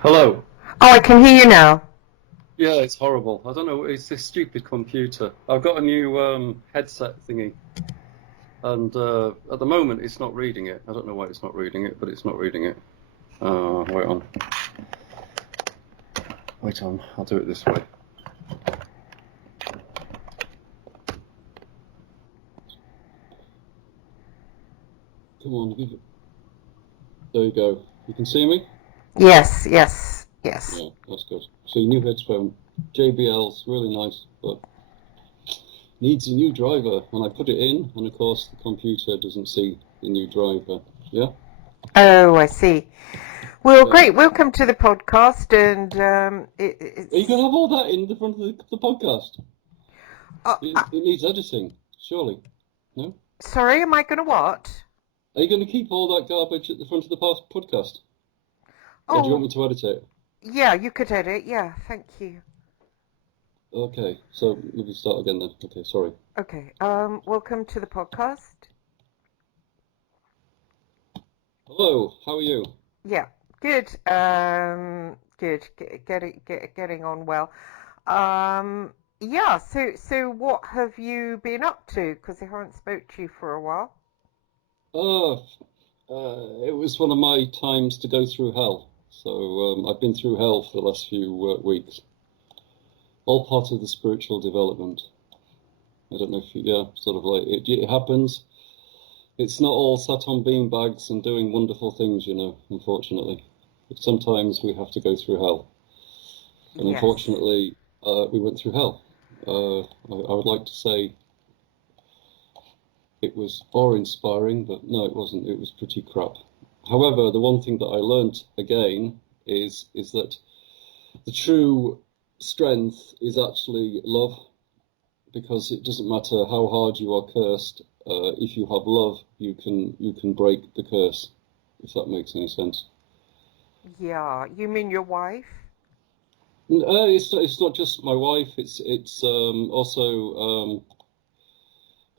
Hello. Oh, I can hear you now. Yeah, it's horrible. I don't know. It's this stupid computer. I've got a new headset thingy, and at the moment it's not reading it. I don't know why it's not reading it, but it's not reading it. Wait on. Wait on. I'll do it this way. Come on, give it. There you go. You can see me? Yes, yes, yes. Yeah, that's good. So your new headphone, JBL's really nice, but needs a new driver. And I put it in, and of course the computer doesn't see the new driver. Yeah. Oh, I see. Well, Yeah. great. Welcome to the podcast. And Are you it's. gonna have all that in the front of the podcast? Uh, uh, It needs editing, surely. No? Sorry, am I going to what? Are you going to keep all that garbage at the front of the podcast? Or do you want Oh, me to edit it? yeah, you could edit. Yeah, thank you. Okay, so maybe start again then. Okay, sorry. Okay. Welcome to the podcast. Hello, how are you? Yeah, good. Good. Getting on well. Yeah. So what have you been up to? Because I haven't spoke to you for a while. Oh, it was one of my times to go through hell. So I've been through hell for the last few weeks. All part of the spiritual development. I don't know if you, yeah, sort of like it happens. It's not all sat on bean bags and doing wonderful things, unfortunately. But sometimes we have to go through hell. And Yes. unfortunately, we went through hell. I would like to say it was awe-inspiring, but no, it wasn't. It was pretty crap. However, the one thing that I learnt again is that the true strength is actually love, because it doesn't matter how hard you are cursed. If you have love, you can break the curse. If that makes any sense. Yeah. You mean your wife? It's not just my wife. It's also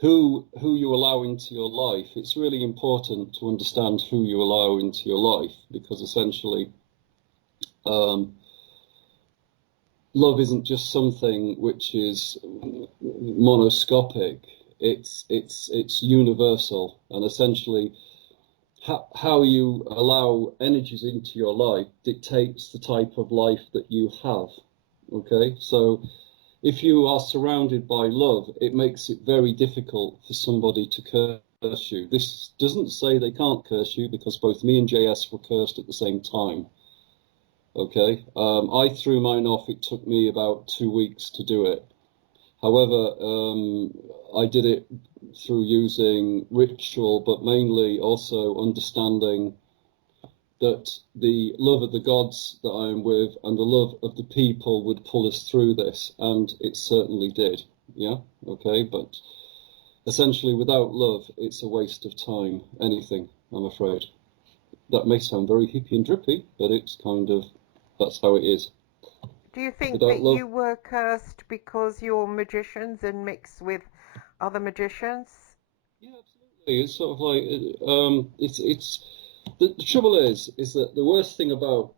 who you allow into your life. It's really important to understand who you allow into your life, because essentially, um, love isn't just something which is monoscopic. It's universal, and essentially, how you allow energies into your life dictates the type of life that you have. Okay, so if you are surrounded by love, it makes it very difficult for somebody to curse you. This doesn't say they can't curse you, because both me and JS were cursed at the same time. Okay, I threw mine off. It took me about 2 weeks to do it. However, I did it through using ritual, but mainly also understanding that the love of the gods that I am with and the love of the people would pull us through this, and it certainly did. Yeah, okay, but essentially, without love, it's a waste of time. Anything, I'm afraid. That may sound very hippie and drippy, but it's kind of that's how it is. Do you think Without that love, you were cursed because you're magicians and mix with other magicians? yeah, absolutely. It's sort of like it's the trouble is that the worst thing about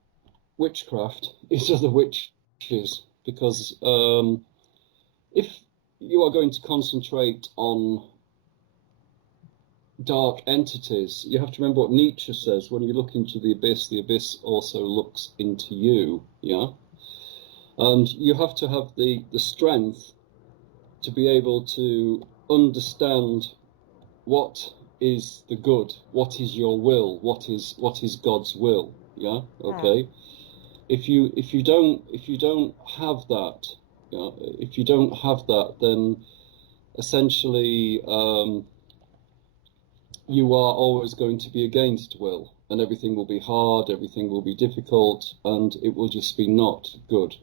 witchcraft is other witches, because if you are going to concentrate on dark entities, you have to remember what Nietzsche says: when you look into the abyss also looks into you. Yeah, and you have to have the strength to be able to understand what is the good, what is your will, what is God's will. Yeah, Hmm. okay. If you don't have that, if you don't have that, then essentially you are always going to be against will, and everything will be hard, everything will be difficult, and it will just be not good.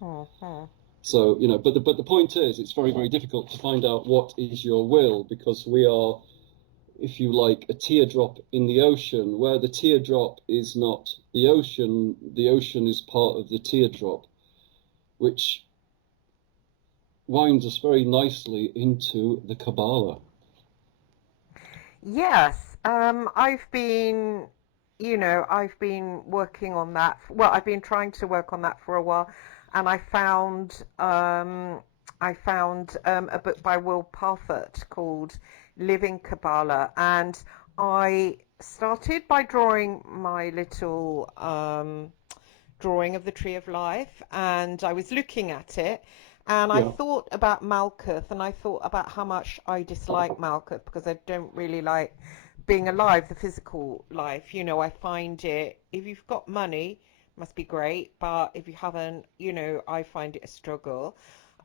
Hmm. Hmm. So, but the point is, it's very, very difficult to find out what is your will, because we are, if you like, a teardrop in the ocean, where the teardrop is not the ocean is part of the teardrop, which winds us very nicely into the Kabbalah. Yes. I've been. I've been working on that. Well, I've been trying to work on that for a while, and I found a book by Will Parfit called Living Quaballah, and I started by drawing my little drawing of the Tree of Life, and I was looking at it, and I Yeah. thought about Malkuth, and I thought about how much I dislike Malkuth because I don't really like being alive, the physical life. I find it, if you've got money, must be great, but if you haven't, I find it a struggle.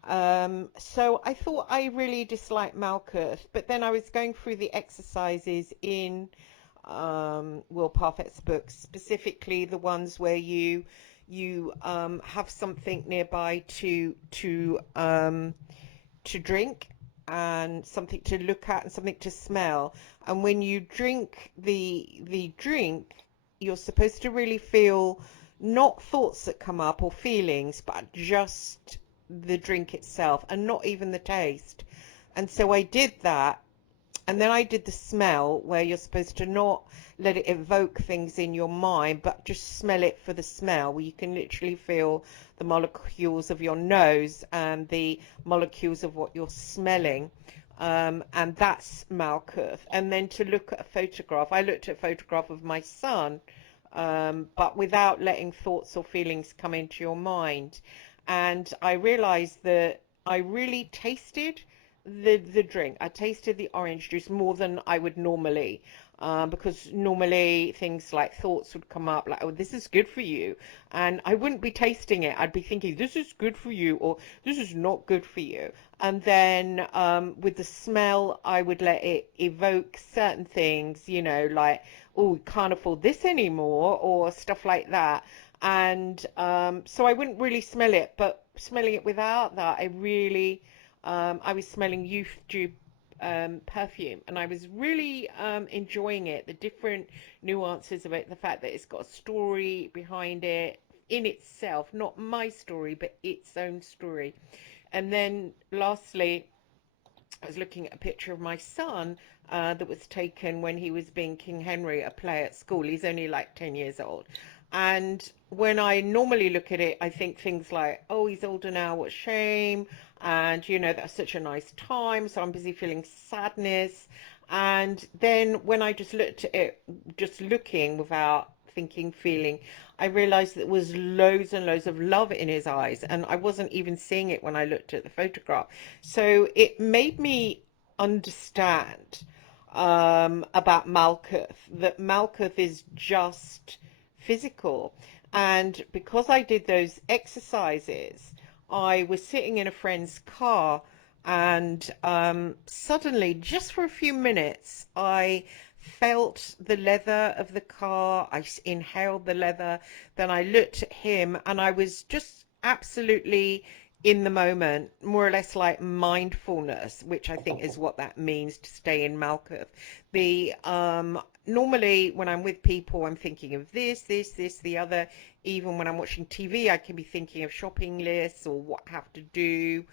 So I thought I really disliked Malkuth, but then I was going through the exercises in Will Parfit's books, specifically the ones where you have something nearby to drink, and something to look at, and something to smell. And when you drink the drink, you're supposed to really feel not thoughts that come up or feelings, but just the drink itself, and not even the taste. And so I did that, and then I did the smell, where you're supposed to not let it evoke things in your mind, but just smell it for the smell, where you can literally feel the molecules of your nose and the molecules of what you're smelling. And that's Malkuth. And then to look at a photograph, I looked at a photograph of my son, but without letting thoughts or feelings come into your mind. And I realized that I really tasted the drink. I tasted the orange juice more than I would normally, because normally things like thoughts would come up like, oh, this is good for you, and I wouldn't be tasting it. I'd be thinking, this is good for you, or this is not good for you. And then with the smell, I would let it evoke certain things, like, oh, you can't afford this anymore, or stuff like that. And so I wouldn't really smell it, but smelling it without that, I was smelling youth dew perfume, and I was really enjoying it, the different nuances of it, the fact that it's got a story behind it in itself, not my story, but its own story. And then lastly, I was looking at a picture of my son that was taken when he was being King Henry, a play at school. He's only like 10 years old. And when I normally look at it, I think things like, oh, he's older now, what a shame. And, that's such a nice time. So I'm busy feeling sadness. And then when I just looked at it, just looking without thinking, feeling, I realized there was loads and loads of love in his eyes. And I wasn't even seeing it when I looked at the photograph. So it made me understand about Malkuth, that Malkuth is just physical. And because I did those exercises, I was sitting in a friend's car, and suddenly, just for a few minutes, I felt the leather of the car. I inhaled the leather. Then I looked at him, and I was just absolutely in the moment, more or less like mindfulness, which I think is what that means, to stay in Malkuth. The Normally when I'm with people, I'm thinking of this, the other. Even when I'm watching TV, I can be thinking of shopping lists or what I have to do.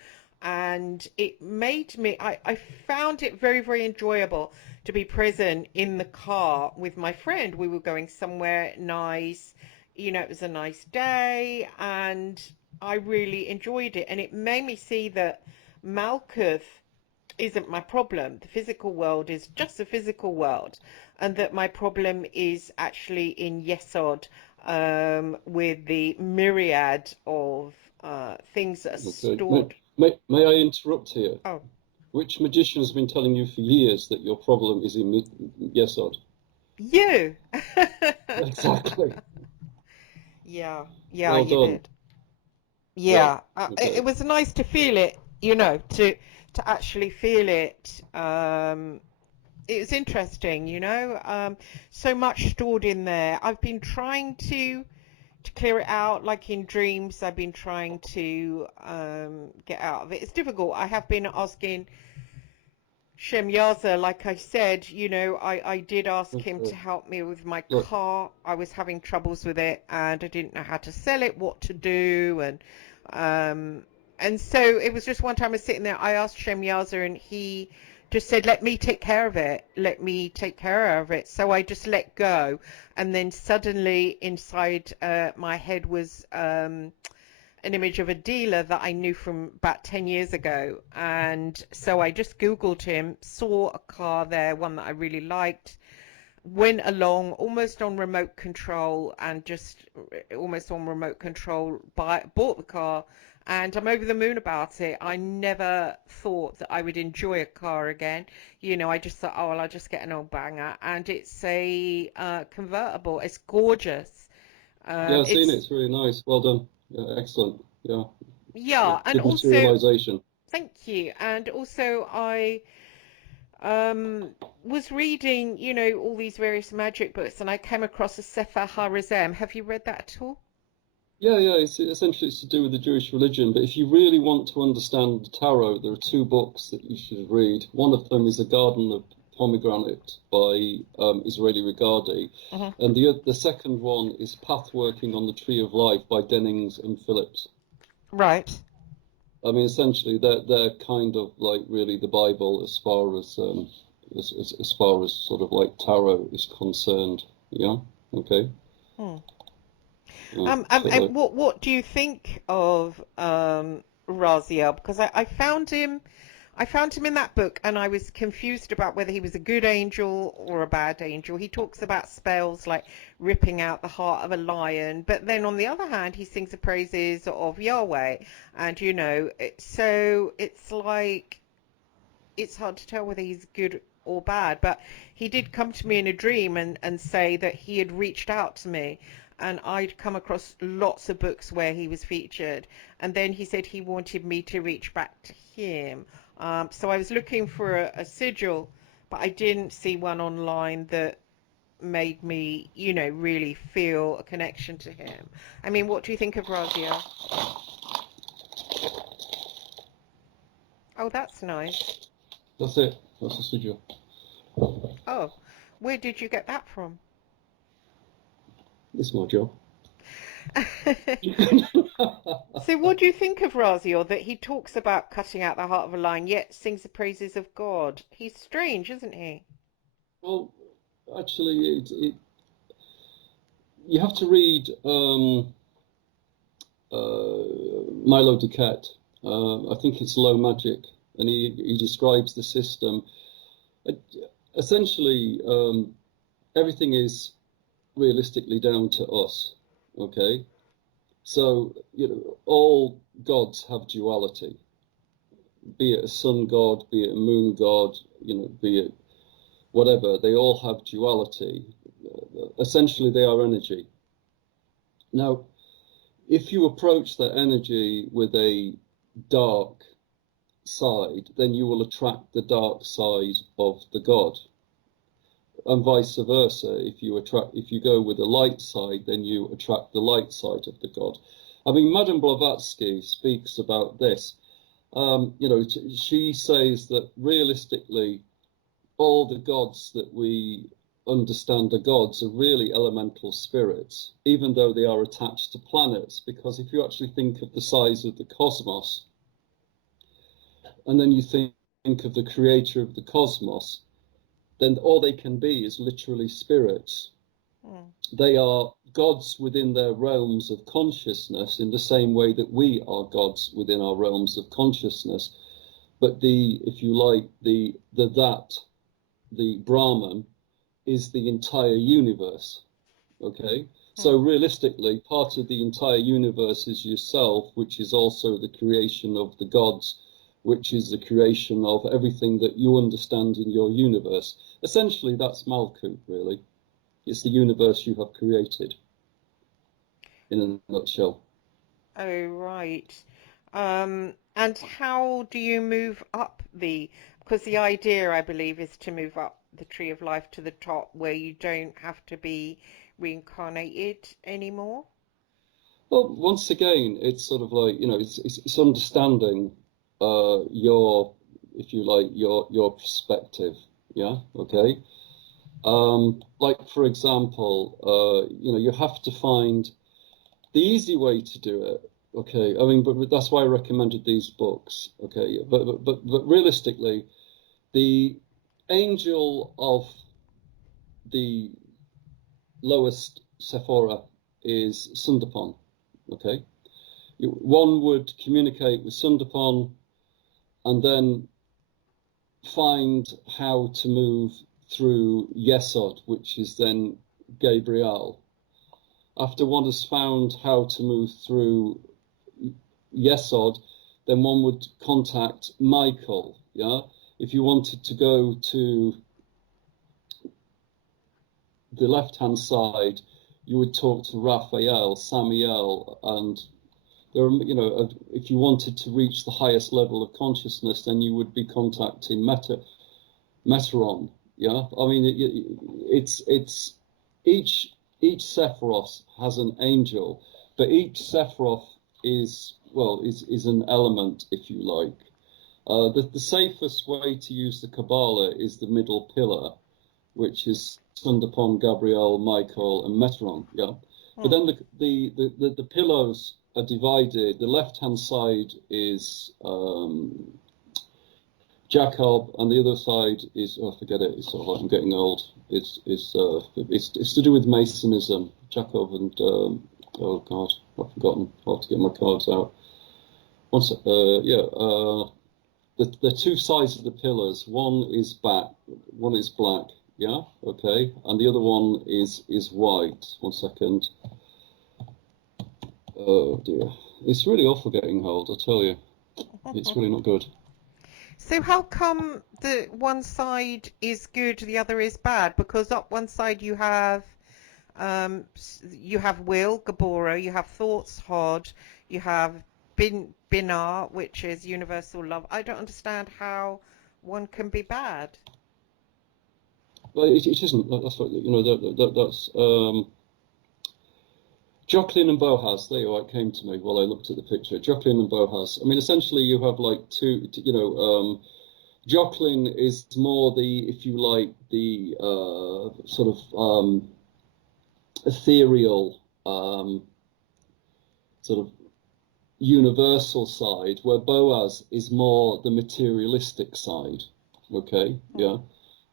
And it made me, I found it very, very enjoyable to be present in the car with my friend. We were going somewhere nice. It was a nice day, and I really enjoyed it. And it made me see that Malkuth isn't my problem. The physical world is just a physical world, and that my problem is actually in Yesod, with the myriad of things that are Okay. stored. May I interrupt here? Oh, Which magician has been telling you for years that your problem is in Yesod? you. Exactly. Yeah, yeah, Well you done. did. Yeah. Yeah, it Okay. was nice to feel it, to actually feel it. It was interesting, so much stored in there. I've been trying to clear it out, like in dreams. I've been trying to get out of it. It's difficult. I have been asking Shem Yaza, like I said, I did ask him to Okay. help me with my Look, car. I was having troubles with it, and I didn't know how to sell it, what to do, um, and so it was just one time I was sitting there. I asked Shem Yaza, and he just said, let me take care of it. Let me take care of it. So I just let go. And then suddenly inside my head was an image of a dealer that I knew from about 10 years ago. And so I just Googled him, saw a car there, one that I really liked, went along almost on remote control, and just almost on remote control bought the car, and I'm over the moon about it. I never thought that I would enjoy a car again. You know, I just thought, oh well, I'll just get an old banger, and it's a convertible. It's gorgeous. Yeah, I've seen it. It's It's really nice. Well done. Yeah, excellent. Yeah, Yeah, and good also materialization. thank you, and also I um was reading, you know, all these various magic books, and I came across a Sephirot. Have you read that at all? Yeah, yeah. It's essentially it's to do with the Jewish religion. But if you really want to understand the tarot, there are two books that you should read. One of them is A Garden of Pomegranate by Israeli Regardie, Hmm. and the second one is Pathworking on the Tree of Life by Dennings and Phillips. Right. I mean, essentially, they're kind of like really the Bible as far as as far as sort of like tarot is concerned. Yeah. Okay. Hmm. Yeah. So And like, what do you think of Raziel? Because I found him in that book, and I was confused about whether he was a good angel or a bad angel. He talks about spells like ripping out the heart of a lion, but then on the other hand, he sings the praises of Yahweh, and you know, so it's like it's hard to tell whether he's good or bad. But he did come to me in a dream and say that he had reached out to me, and I'd come across lots of books where he was featured, and then he said he wanted me to reach back to him. So I was looking for a sigil, but I didn't see one online that made me, you know, really feel a connection to him. I mean, what do you think of Razia? Oh, that's nice. that's it. That's the sigil. Oh, where did you get that from? It's my job. So what do you think of Raziel, that he talks about cutting out the heart of a lion, yet sings the praises of God? He's strange, isn't he? Well, actually, you have to read Milo Duquette. I think it's Low Magic, and he describes the system. Uh, Essentially, everything is realistically down to us. Okay, so you know all gods have duality, be it a sun god, be it a moon god, you know, be it whatever. They all have duality. Essentially, they are energy. Now, if you approach that energy with a dark side, then you will attract the dark side of the god, and vice versa. If you go with the light side, then you attract the light side of the god. I mean, Madame Blavatsky speaks about this. You know, she says that realistically, all the gods that we understand are gods are really elemental spirits, even though they are attached to planets. Because if you actually think of the size of the cosmos, and then you think of the creator of the cosmos, then all they can be is literally spirits. Hmm. They are gods within their realms of consciousness in the same way that we are gods within our realms of consciousness. But if you like, the Brahman is the entire universe. Okay? Hmm. So realistically, part of the entire universe is yourself, which is also the creation of the gods, which is the creation of everything that you understand in your universe. Essentially, that's Malkut, really. It's the universe you have created, in a nutshell. Oh, right. And how do you move up because the idea, I believe, is to move up the tree of life to the top where you don't have to be reincarnated anymore? Well, once again, it's sort of like, you know, it's understanding your, if you like, your perspective. Yeah, okay. Like for example, you know, you have to find the easy way to do it. Okay, I mean, but that's why I recommended these books. Okay, but realistically, The angel of the lowest Sephirot is Sundarpan. Okay, one would communicate with Sundarpan and then find how to move through Yesod, which is then Gabriel. After one has found how to move through Yesod, then one would contact Michael. Yeah, if you wanted to go to the left-hand side, you would talk to Raphael, Samiel, and there are, you know, if you wanted to reach the highest level of consciousness, then you would be contacting Meteron. Yeah, I mean, it's each Sephiroth has an angel, but each Sephiroth is an element, if you like. The safest way to use the Quaballah is the middle pillar, which is Sundarpan, Gabriel, Michael, and Meteron. Yeah, but then the pillars are divided. The left-hand side is Jacob, and the other side is, oh, forget it. It's sort of like I'm getting old. It's to do with Masonism. Jacob and oh God, I've forgotten. I'll have to get my cards out. One sec. The two sides of the pillars. One is black. Yeah, okay, and the other one is white. 1 second. Oh dear, it's really awful getting old. I tell you, it's really not good. So how come the one side is good, the other is bad? Because up one side you have will, Gabora, you have thoughts, Hod, you have Binar, which is universal love. I don't understand how one can be bad. Well, it isn't. That's what, you know. That's Jocelyn and Boaz. There you are. It came to me while I looked at the picture. Jocelyn and Boaz. I mean, essentially, you have like two. You know, Jocelyn is more the, if you like, the sort of ethereal, sort of universal side, where Boaz is more the materialistic side. Okay, yeah.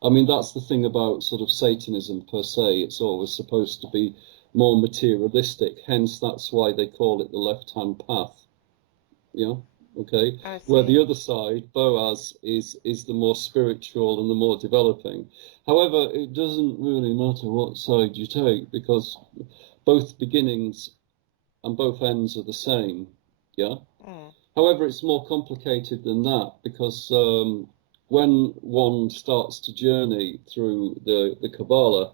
I mean, that's the thing about sort of Satanism per se. It's always supposed to be more materialistic. Hence, that's why they call it the left-hand path. Yeah, okay. Where the other side, Boaz, is the more spiritual and the more developing. However, it doesn't really matter what side you take, because both beginnings and both ends are the same. Yeah. However, it's more complicated than that, because when one starts to journey through the Quaballah,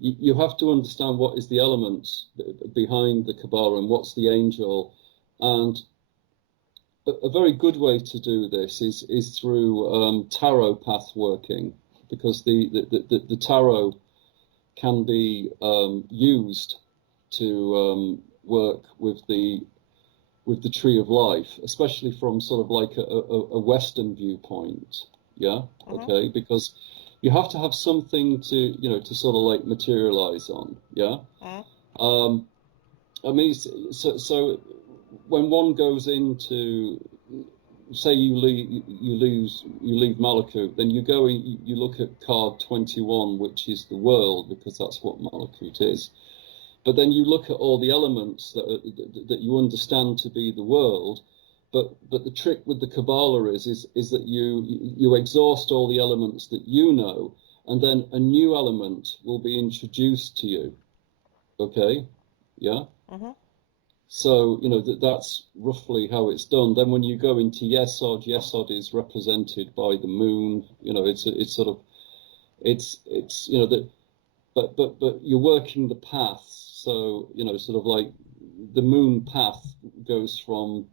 you have to understand what is the elements behind the Quaballah and what's the angel. And a very good way to do this is through tarot path working, because the tarot can be used to work with the tree of life, especially from sort of like a Western viewpoint. Yeah, okay, because you have to have something to, you know, to sort of like materialize on. Yeah. I mean, so when one goes into, say you leave Malakut, then you go and you look at card 21, which is the world, because that's what Malakut is. But then you look at all the elements that you understand to be the world. But the trick with the Quaballah is that you exhaust all the elements that you know, and then a new element will be introduced to you. Okay, yeah. So you know that's roughly how it's done. Then when you go into Yesod, Yesod is represented by the moon. You know, it's sort of it's you know that, but you're working the paths. So you know, sort of like the moon path goes from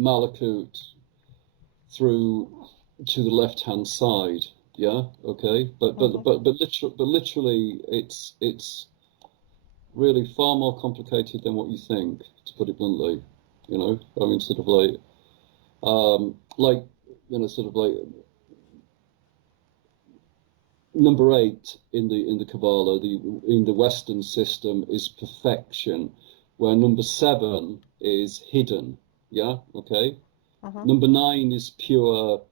Malakut through to the left-hand side. Yeah, okay, but literally, it's really far more complicated than what you think, to put it bluntly. You know, I mean, sort of like you know, sort of like number 8 in the Quaballah, in the Western system, is perfection, where number 7 is hidden. Yeah, okay. Number 9 is pure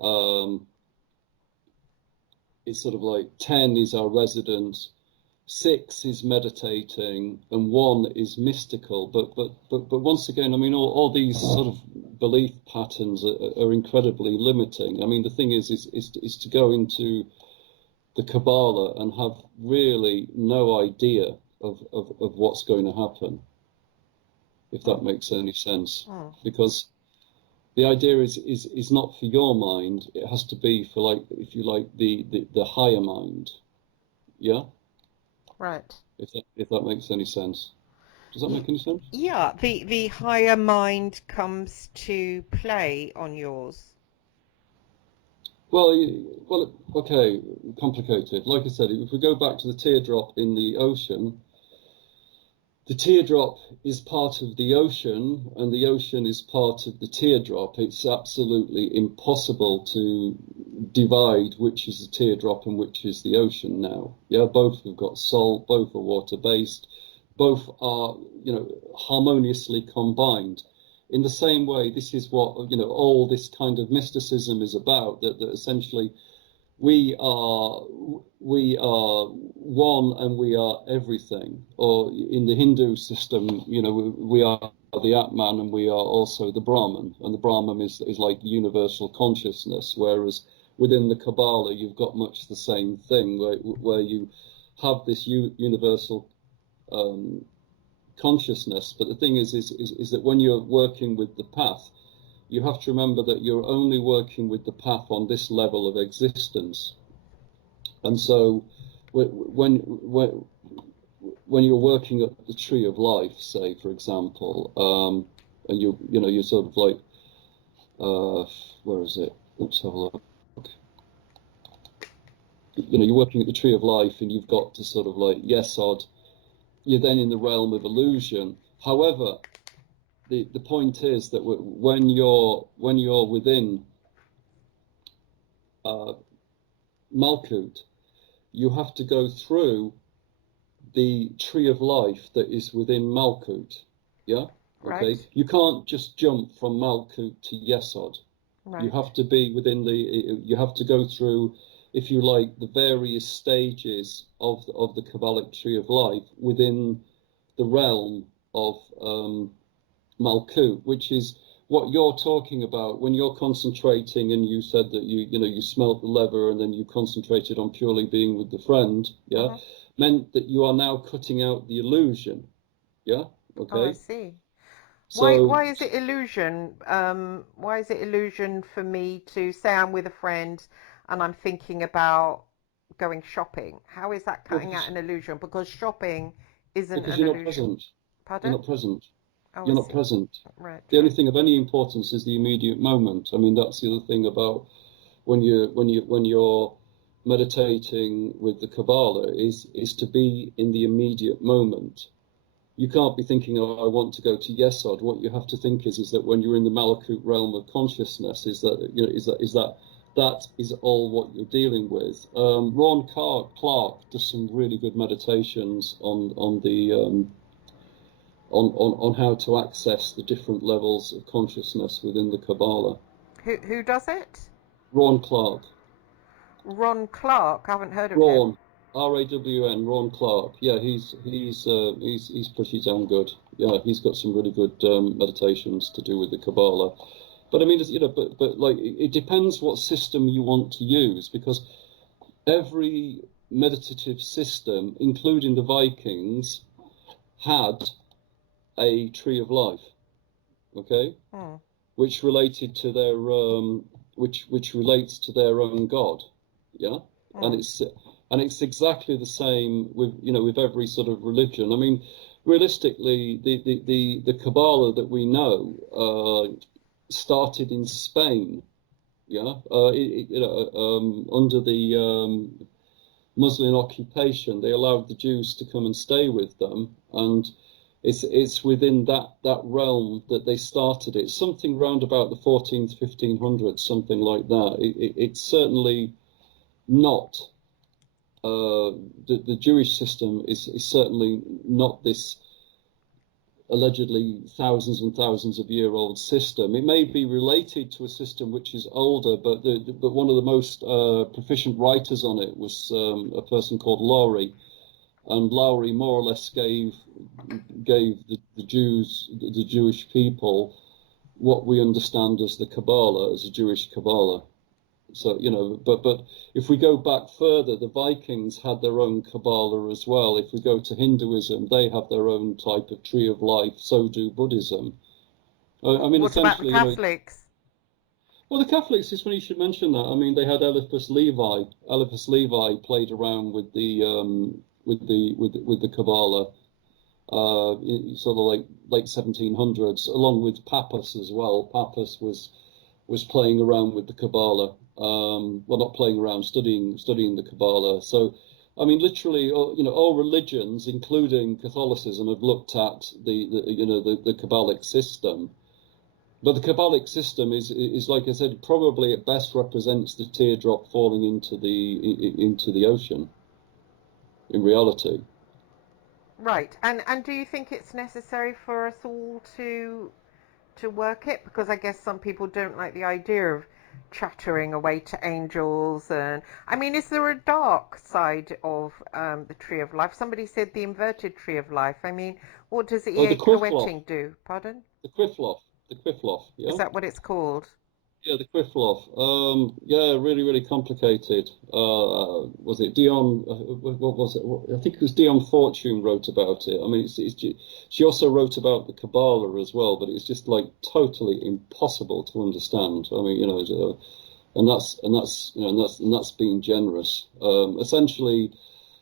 Um, it's sort of like 10 is our resident, 6 is meditating, and 1 is mystical. But once again, I mean, all these sort of belief patterns are incredibly limiting. I mean, the thing is to go into the Quaballah and have really no idea of what's going to happen, if that makes any sense. Because the idea is not for your mind, it has to be for, like, if you like, the higher mind. Yeah? Right. If that makes any sense. Does that make any sense? Yeah, the higher mind comes to play on yours. Well, okay, complicated. Like I said, if we go back to the teardrop in the ocean, the teardrop is part of the ocean, and the ocean is part of the teardrop. It's absolutely impossible to divide which is the teardrop and which is the ocean now. Yeah, both have got salt, both are water-based, both are, harmoniously combined. In the same way, this is what, all this kind of mysticism is about, that essentially we are one and we are everything. Or in the Hindu system, we are the Atman and we are also the Brahman, and the Brahman is like the universal consciousness, whereas within the Kabbalah you've got much the same thing, where you have this universal consciousness. But the thing is that when you're working with the path, you have to remember that you're only working with the path on this level of existence. And so when you're working at the tree of life, say, for example, and you're sort of like, where is it? Let's have a look. You're working at the tree of life and you've got to sort of like, yes, odd, you're then in the realm of illusion. However, the point is that when you're within Malkut, you have to go through the tree of life that is within Malkut. Yeah? Okay. Right. You can't just jump from Malkut to Yesod. Right. You have to be within you have to go through, if you like, the various stages of the Cabalic tree of life within the realm of Malkut, which is what you're talking about when you're concentrating. And you said that you smelt the leather and then you concentrated on purely being with the friend. Yeah, meant that you are now cutting out the illusion. Yeah. Okay. Oh, I see. So Why is it illusion? Why is it illusion for me to say I'm with a friend and I'm thinking about going shopping? How is that cutting out an illusion? Because shopping isn't because an you're not illusion. present. You're Pardon? not present. Oh, You're I not see. present. Right. The only thing of any importance is the immediate moment. I mean, that's the other thing about when you're meditating with the Kabbalah is to be in the immediate moment. You can't be thinking, oh, I want to go to Yesod. What you have to think is that when you're in the Malakut realm of consciousness, that is all what you're dealing with. Ron Clark does some really good meditations on the on how to access the different levels of consciousness within the Kabbalah. Who does it? Ron Clark. Ron Clark. I haven't heard of him. Ron, Rawn, Ron Clark. Yeah, he's pretty damn good. Yeah, he's got some really good meditations to do with the Kabbalah. But I mean, but like it depends what system you want to use, because every meditative system, including the Vikings, had a tree of life. Okay, which related to their which relates to their own god. Yeah, and it's exactly the same with every sort of religion. I mean, realistically, the Kabbalah that we know started in Spain. Yeah, under the Muslim occupation, they allowed the Jews to come and stay with them, and it's within that realm that they started it. Something round about the 14th, 1500s, something like that. It's certainly not the Jewish system is certainly not this allegedly thousands and thousands of year old system. It may be related to a system which is older, but one of the most proficient writers on it was a person called Lowry, and Lowry more or less gave the Jewish people what we understand as the Kabbalah, as a Jewish Kabbalah. So, but if we go back further, the Vikings had their own Kabbalah as well. If we go to Hinduism, they have their own type of tree of life. So do Buddhism. I mean, What about the essentially, Catholics? well, the Catholics, it's funny you should mention that. I mean, they had Eliphas Levi. Eliphas Levi played around with the Kabbalah, sort of like late 1700s, along with Pappus as well. Pappus was playing around with the Kabbalah. Well, not playing around, studying the Kabbalah. So, I mean, literally, all religions, including Catholicism, have looked at the Cabalic system. But the Cabalic system is like I said, probably at best represents the teardrop falling into the ocean. In reality. Right. And do you think it's necessary for us all to work it? Because I guess some people don't like the idea of chattering away to angels. And I mean, is there a dark side of the tree of life? Somebody said the inverted tree of life. I mean, what does the Oh, the EA Quiffloff. coetting do? Pardon? The Quiffloff. The Quiffloff. Is Yeah. that what it's called? Yeah, the Quiffloff. Yeah, really, really complicated. Was it Dion? What was it? I think it was Dion Fortune wrote about it. I mean, she also wrote about the Kabbalah as well, but it's just like totally impossible to understand. I mean, and that's being generous. Essentially,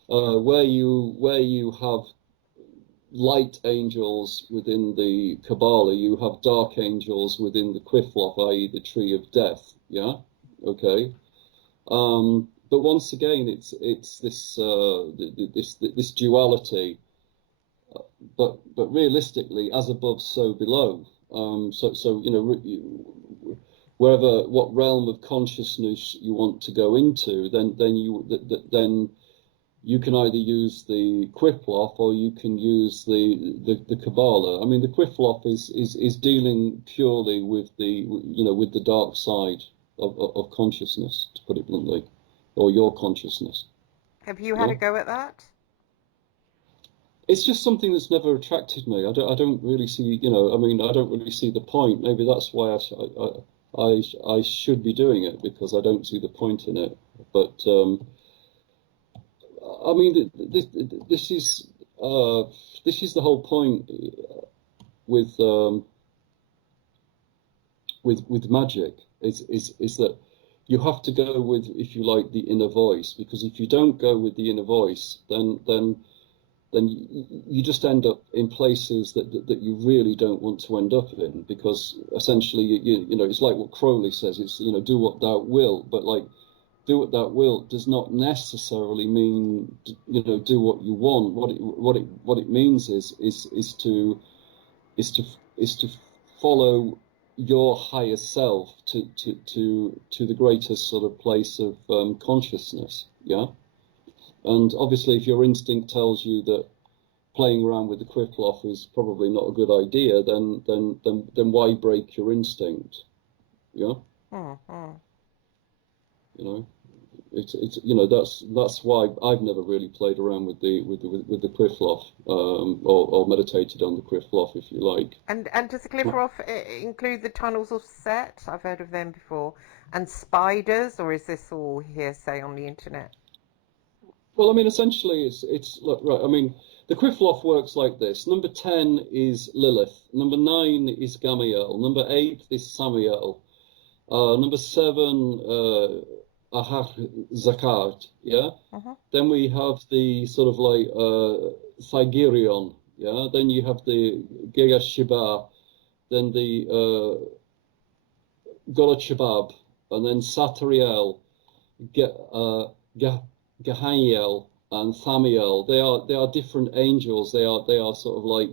where you have light angels within the Kabbalah, you have dark angels within the Quiffloff, i.e. the tree of death. Yeah, okay. But once again, it's this duality, but realistically, as above, so below. Wherever what realm of consciousness you want to go into, then you can either use the Quiffloff or you can use the Kabbalah. I mean, the Quiffloff is dealing purely with with the dark side of consciousness, to put it bluntly, or your consciousness. Have you had Yeah? a go at that? It's just something that's never attracted me. I don't really see, I mean, I don't really see the point. Maybe that's why I should be doing it, because I don't see the point in it. But I mean, this is the whole point with Magick is that you have to go with, if you like, the inner voice, because if you don't go with the inner voice, then you just end up in places that you really don't want to end up in, because essentially it's like what Crowley says, it's do what thou will, but like do what thou will does not necessarily mean do what you want. What it means is to follow your higher self to the greatest sort of place of consciousness. Yeah. And obviously, if your instinct tells you that playing around with the Quiffloff is probably not a good idea, then why break your instinct? Yeah. Mm-hmm. That's why I've never really played around with the Quiffloff, or meditated on the Quiffloff, if you like. And does the Sephirot include the tunnels of Set? I've heard of them before. And spiders, or is this all hearsay on the internet? Well, I mean, essentially, it's look, right. I mean, the Quiffloff works like this. Number 10 is Lilith. Number 9 is Gamiel. Number 8 is Samiel. Number 7, Ahar Zakat. Yeah. Uh-huh. Then we have the sort of like Thygirion. Yeah. Then you have the Gega Shiba. Then the Gola Shabab, and then Satriel, Gahaniel, and Thamiel. They are different angels. They are sort of like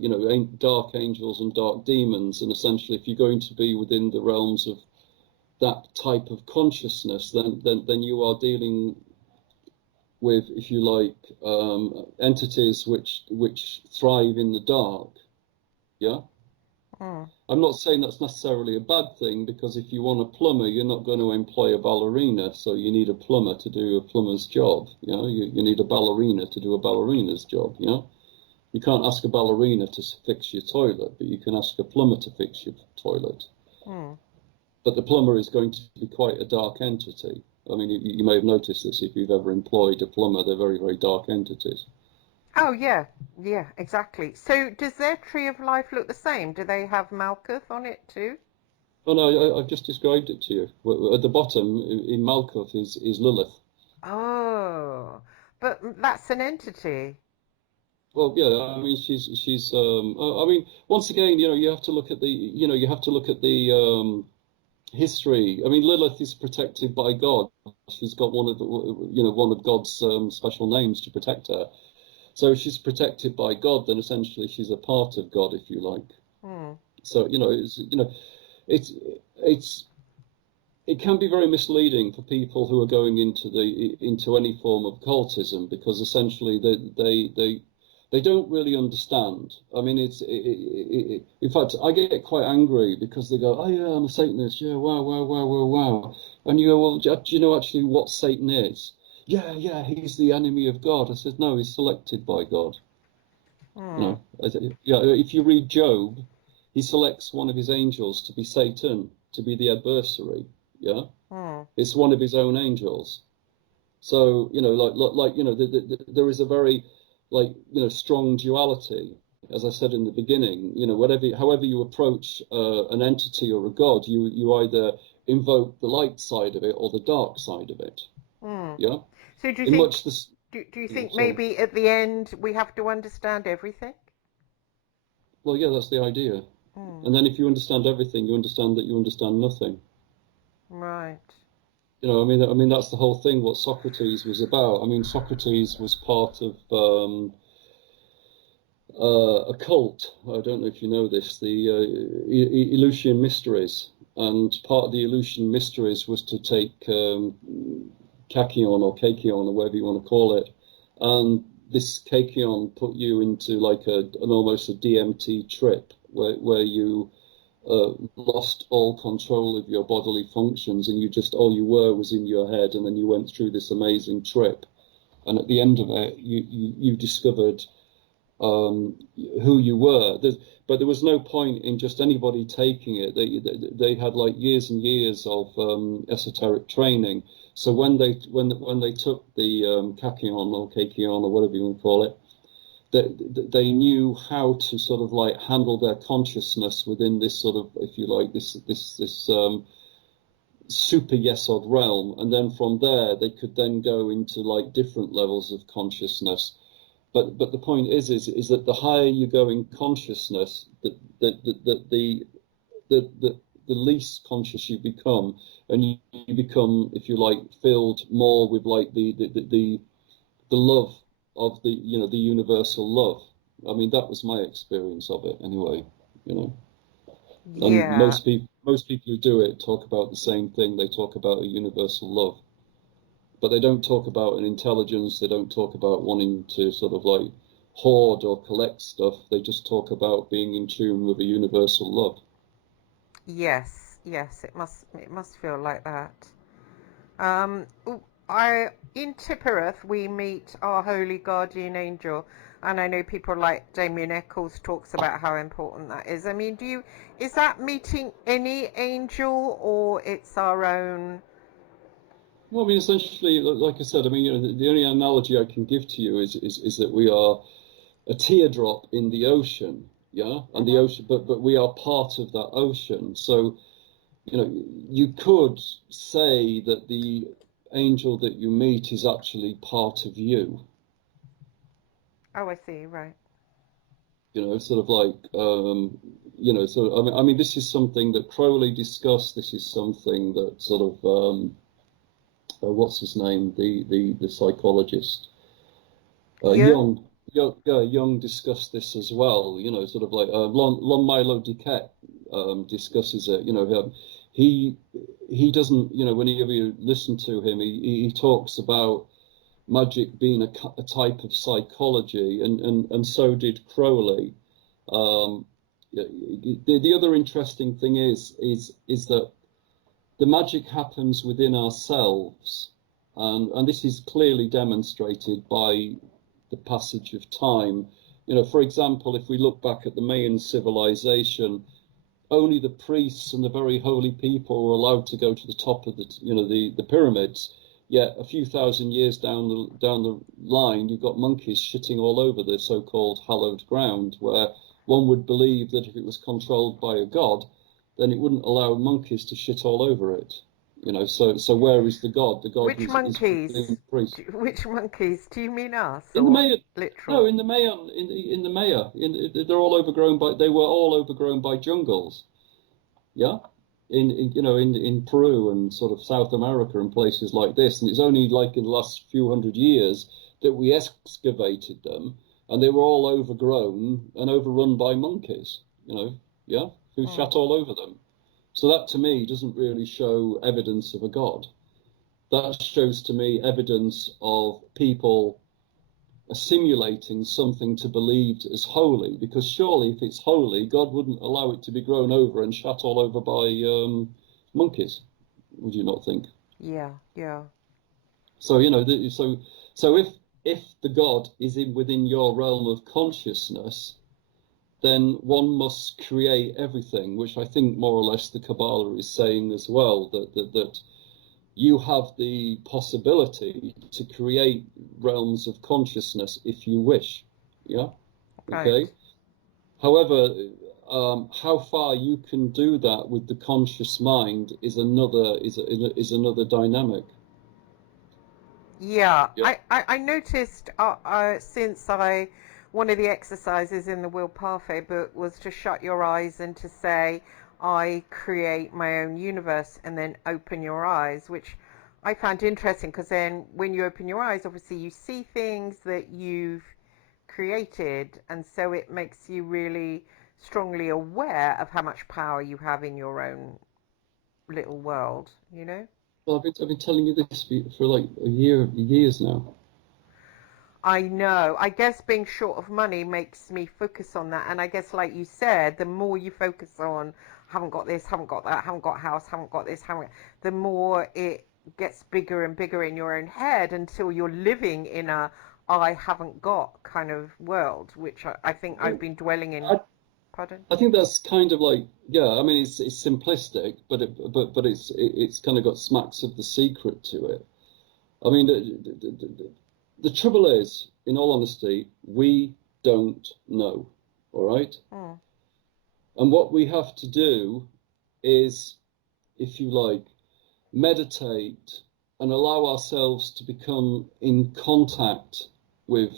dark angels and dark demons. And essentially, if you're going to be within the realms of that type of consciousness, then you are dealing with, if you like, entities which thrive in the dark. Yeah. Mm. I'm not saying that's necessarily a bad thing, because if you want a plumber, you're not going to employ a ballerina, so you need a plumber to do a plumber's job. You know, you need a ballerina to do a ballerina's job. You know, you can't ask a ballerina to fix your toilet, but you can ask a plumber to fix your toilet. Mm. But the plumber is going to be quite a dark entity. I mean, you may have noticed this if you've ever employed a plumber. They're very, very dark entities. Oh, yeah. Yeah, exactly. So does their tree of life look the same? Do they have Malkuth on it too? Oh no, I've just described it to you. At the bottom in Malkuth is Lilith. Oh, but that's an entity. Well, yeah, I mean, she's. I mean, once again, you know, you have to look at the, you know, you have to look at the history. I mean, Lilith is protected by God. She's got one of the, you know, one of God's special names to protect her. So if she's protected by God, then essentially she's a part of God, if you like. Hmm. So it's it's it can be very misleading for people who are going into any form of occultism, because essentially they don't really understand. I mean, in fact, I get quite angry because they go, "Oh yeah, I'm a Satanist. Yeah, wow, wow, wow, wow, wow," and you go, "Well, do you know actually what Satan is?" Yeah, yeah, he's the enemy of God. I said, no, he's selected by God. You Hmm. know, yeah. If you read Job, he selects one of his angels to be Satan, to be the adversary. Yeah, Hmm. it's one of his own angels. So there is a very strong duality. As I said in the beginning, however you approach an entity or a god, you either invoke the light side of it or the dark side of it. Hmm. Yeah, So do you in think much this. do you Yeah, think sorry. maybe at the end we have to understand everything? Well, yeah, that's the idea. Hmm. And then if you understand everything, you understand that you understand nothing. Right. I mean that's the whole thing. What Socrates was about. I mean, Socrates was part of a cult. I don't know if you know this, the Eleusinian Mysteries, and part of the Eleusinian Mysteries was to take Kakion or Kakion or whatever you want to call it, and this Kakion put you into like an almost a DMT trip where you lost all control of your bodily functions, and you just all you were was in your head, and then you went through this amazing trip, and at the end of it, you discovered who you were. But there was no point in just anybody taking it. They had like years and years of esoteric training. So when they took the Kakion or Kakion or whatever you want to call it, they knew how to sort of like handle their consciousness within this sort of, if you like, this super yesod realm, and then from there they could then go into like different levels of consciousness. But the point is that the higher you go in consciousness, the least conscious you become, and you become, if you like, filled more with like the love of the universal love. I mean, that was my experience of it anyway. You know, and Yeah. most people who do it talk about the same thing. They talk about a universal love, but they don't talk about an intelligence. They don't talk about wanting to sort of like hoard or collect stuff. They just talk about being in tune with a universal love. Yes. Yes. It must feel like that. Um, I in Tippereth we meet our holy guardian angel, and I know people like Damien Eccles talks about how important that is. I mean, is that meeting any angel or it's our own? Well, I mean, essentially, like I said, I mean, the only analogy I can give to you is that we are a teardrop in the ocean, yeah, and the Mhm. ocean, but we are part of that ocean. So, you could say that the angel that you meet is actually part of you. Oh, I see. Right. Sort of like, so I mean, this is something that Crowley discussed. This is something that sort of, what's his name, the psychologist, Jung. Jung discussed this as well. Sort of like Lon Milo DuQuette discusses it. He he doesn't. Whenever you listen to him, he talks about magic being a type of psychology, and so did Crowley. Um, the other interesting thing is that the magic happens within ourselves, and this is clearly demonstrated by the passage of time. For example, if we look back at the Mayan civilization, only the priests and the very holy people were allowed to go to the top of the pyramids. Yet a few thousand years down the line, you've got monkeys shitting all over the so-called hallowed ground, where one would believe that if it was controlled by a god, then it wouldn't allow monkeys to shit all over it. So where is the god? The god Which is monkeys? within the priest. Which monkeys? Do you mean us In the or Maya, literal? no, in the Maya, in the Maya, they're all overgrown by. They were all overgrown by jungles. Yeah, in Peru and sort of South America and places like this, and it's only like in the last few hundred years that we excavated them, and they were all overgrown and overrun by monkeys. Yeah, who shat all over them. So that to me doesn't really show evidence of a god. That shows to me evidence of people simulating something to believed as holy, because surely if it's holy, God wouldn't allow it to be grown over and shot all over by monkeys. Would you not think? Yeah, yeah. So so if the God is within your realm of consciousness, then one must create everything, which I think more or less the Kabbalah is saying as well, that you have the possibility to create realms of consciousness if you wish. Yeah. Okay. Right. However, how far you can do that with the conscious mind is another dynamic. Yeah, Yeah. I noticed since one of the exercises in the Will Parfait book was to shut your eyes and to say, I create my own universe, and then open your eyes, which I found interesting because then when you open your eyes, obviously you see things that you've created, and so it makes you really strongly aware of how much power you have in your own little world, you know? Well, I've been telling you this for like years now. I know. I guess being short of money makes me focus on that. And I guess, like you said, the more you focus on, haven't got this, haven't got that, haven't got a house, haven't got this, the more it gets bigger and bigger in your own head until you're living in a I haven't got kind of world, which I think I I've think been dwelling in. I, Pardon? I think that's kind of like, yeah. I mean, it's simplistic, but it's kind of got smacks of the secret to it. I mean, the trouble is, in all honesty, we don't know. All right. Mm, And what we have to do is, if you like, meditate and allow ourselves to become in contact with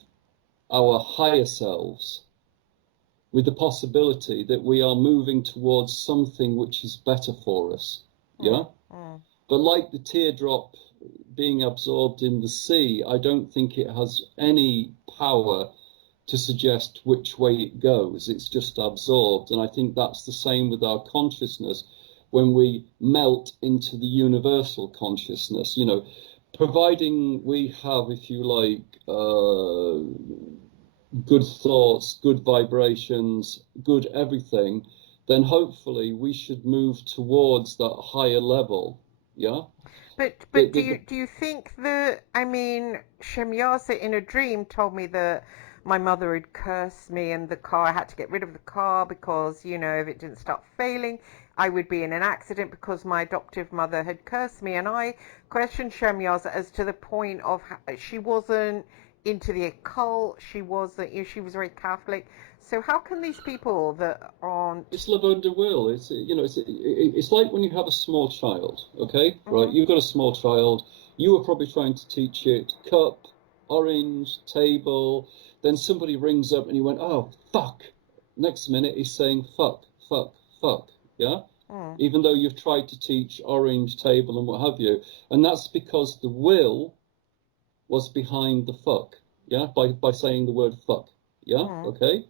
our higher selves, with the possibility that we are moving towards something which is better for us. Yeah. mm, mm. But like the teardrop being absorbed in the sea, I don't think it has any power to suggest which way it goes. It's just absorbed. And I think that's the same with our consciousness when we melt into the universal consciousness, providing we have, if you like, good thoughts, good vibrations, good everything, then hopefully we should move towards that higher level. Yeah. But do you think that, I mean, Shemyasa in a dream told me that my mother had cursed me and the car, I had to get rid of the car because, if it didn't start failing, I would be in an accident because my adoptive mother had cursed me. And I questioned Shemyasa as to the point of she wasn't into the occult, she wasn't, she was very Catholic. So how can these people that aren't... It's Lavender Will. It's like when you have a small child. Okay, right? Mhm. You've got a small child. You were probably trying to teach it cup, orange, table. Then somebody rings up and you went, oh fuck. Next minute he's saying fuck, fuck, fuck. Yeah. Mm. Even though you've tried to teach orange, table, and what have you, and that's because the will was behind the fuck. Yeah, by saying the word fuck. Yeah. Mm. Okay.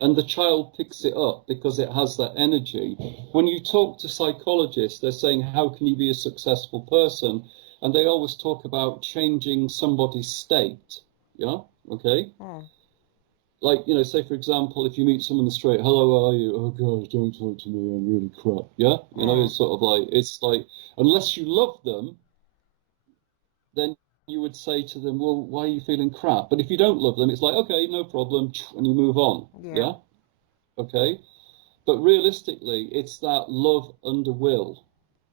And the child picks it up because it has that energy. When you talk to psychologists, they're saying, how can you be a successful person? And they always talk about changing somebody's state. Yeah. Okay. Mm. like, you know, say for example, if you meet someone in the street, hello, how are you? Oh gosh, don't talk to me, I'm really crap. Yeah, you know, it's sort of like, it's like, unless you love them, then you would say to them, well, why are you feeling crap? But if you don't love them, it's like, okay, no problem, and you move on. Yeah. Yeah, okay. But realistically, it's that love under will.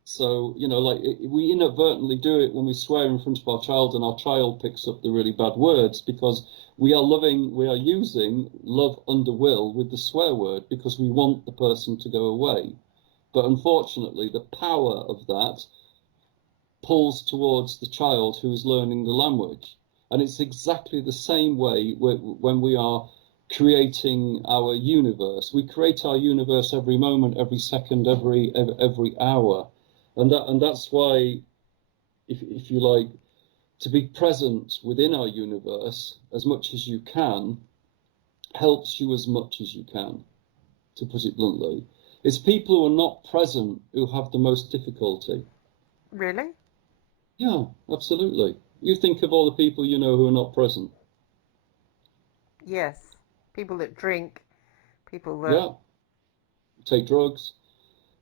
So, you know, like we inadvertently do it when we swear in front of our child and our child picks up the really bad words because we are using love under will with the swear word because we want the person to go away. But unfortunately, the power of that pulls towards the child who is learning the language. And it's exactly the same way when we are creating our universe. We create our universe every moment, every second, every hour. And that's why, if you like, to be present within our universe as much as you can helps you as much as you can, to put it bluntly. It's people who are not present who have the most difficulty. Really? Yeah, absolutely. You think of all the people you know who are not present. Yes. People that drink, people that, Yeah, take drugs,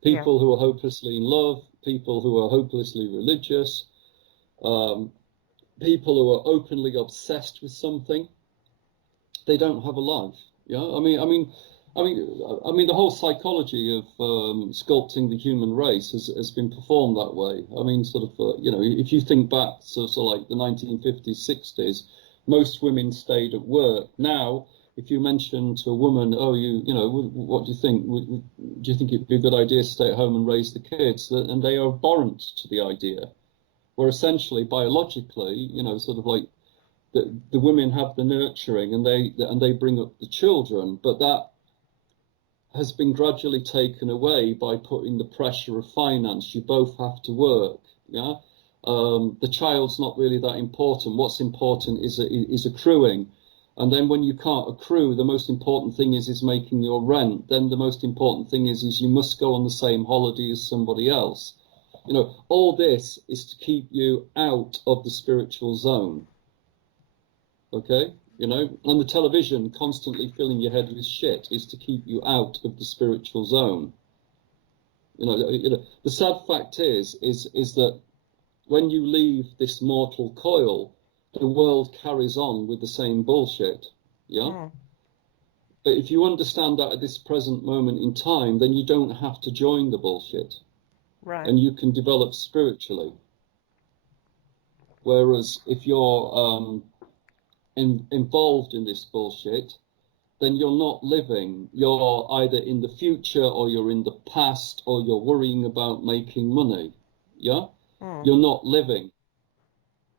yeah. people who are hopelessly in love, people who are hopelessly religious, um, people who are openly obsessed with something. They don't have a life. Yeah, the whole psychology of sculpting the human race has been performed that way. I mean, sort of, you know, if you think back, so like the 1950s, 60s, most women stayed at work. Now, if you mention to a woman, oh, you know, what do you think? Do you think it'd be a good idea to stay at home and raise the kids? And they are abhorrent to the idea, where essentially, biologically, you know, sort of like the women have the nurturing and they bring up the children, but that has been gradually taken away by putting the pressure of finance. You both have to work. Yeah, the child's not really that important. What's important is accruing, and then when you can't accrue, the most important thing is making your rent. Then the most important thing is you must go on the same holiday as somebody else. You know, all this is to keep you out of the spiritual zone. Okay, you know, and the television constantly filling your head with shit is to keep you out of the spiritual zone. The sad fact is that when you leave this mortal coil, the world carries on with the same bullshit. Yeah. Mm. But if you understand that at this present moment in time, then you don't have to join the bullshit, Right. and you can develop spiritually. Whereas if you're involved in this bullshit, then you're not living. You're either in the future or you're in the past or you're worrying about making money. Yeah? Mm. You're not living.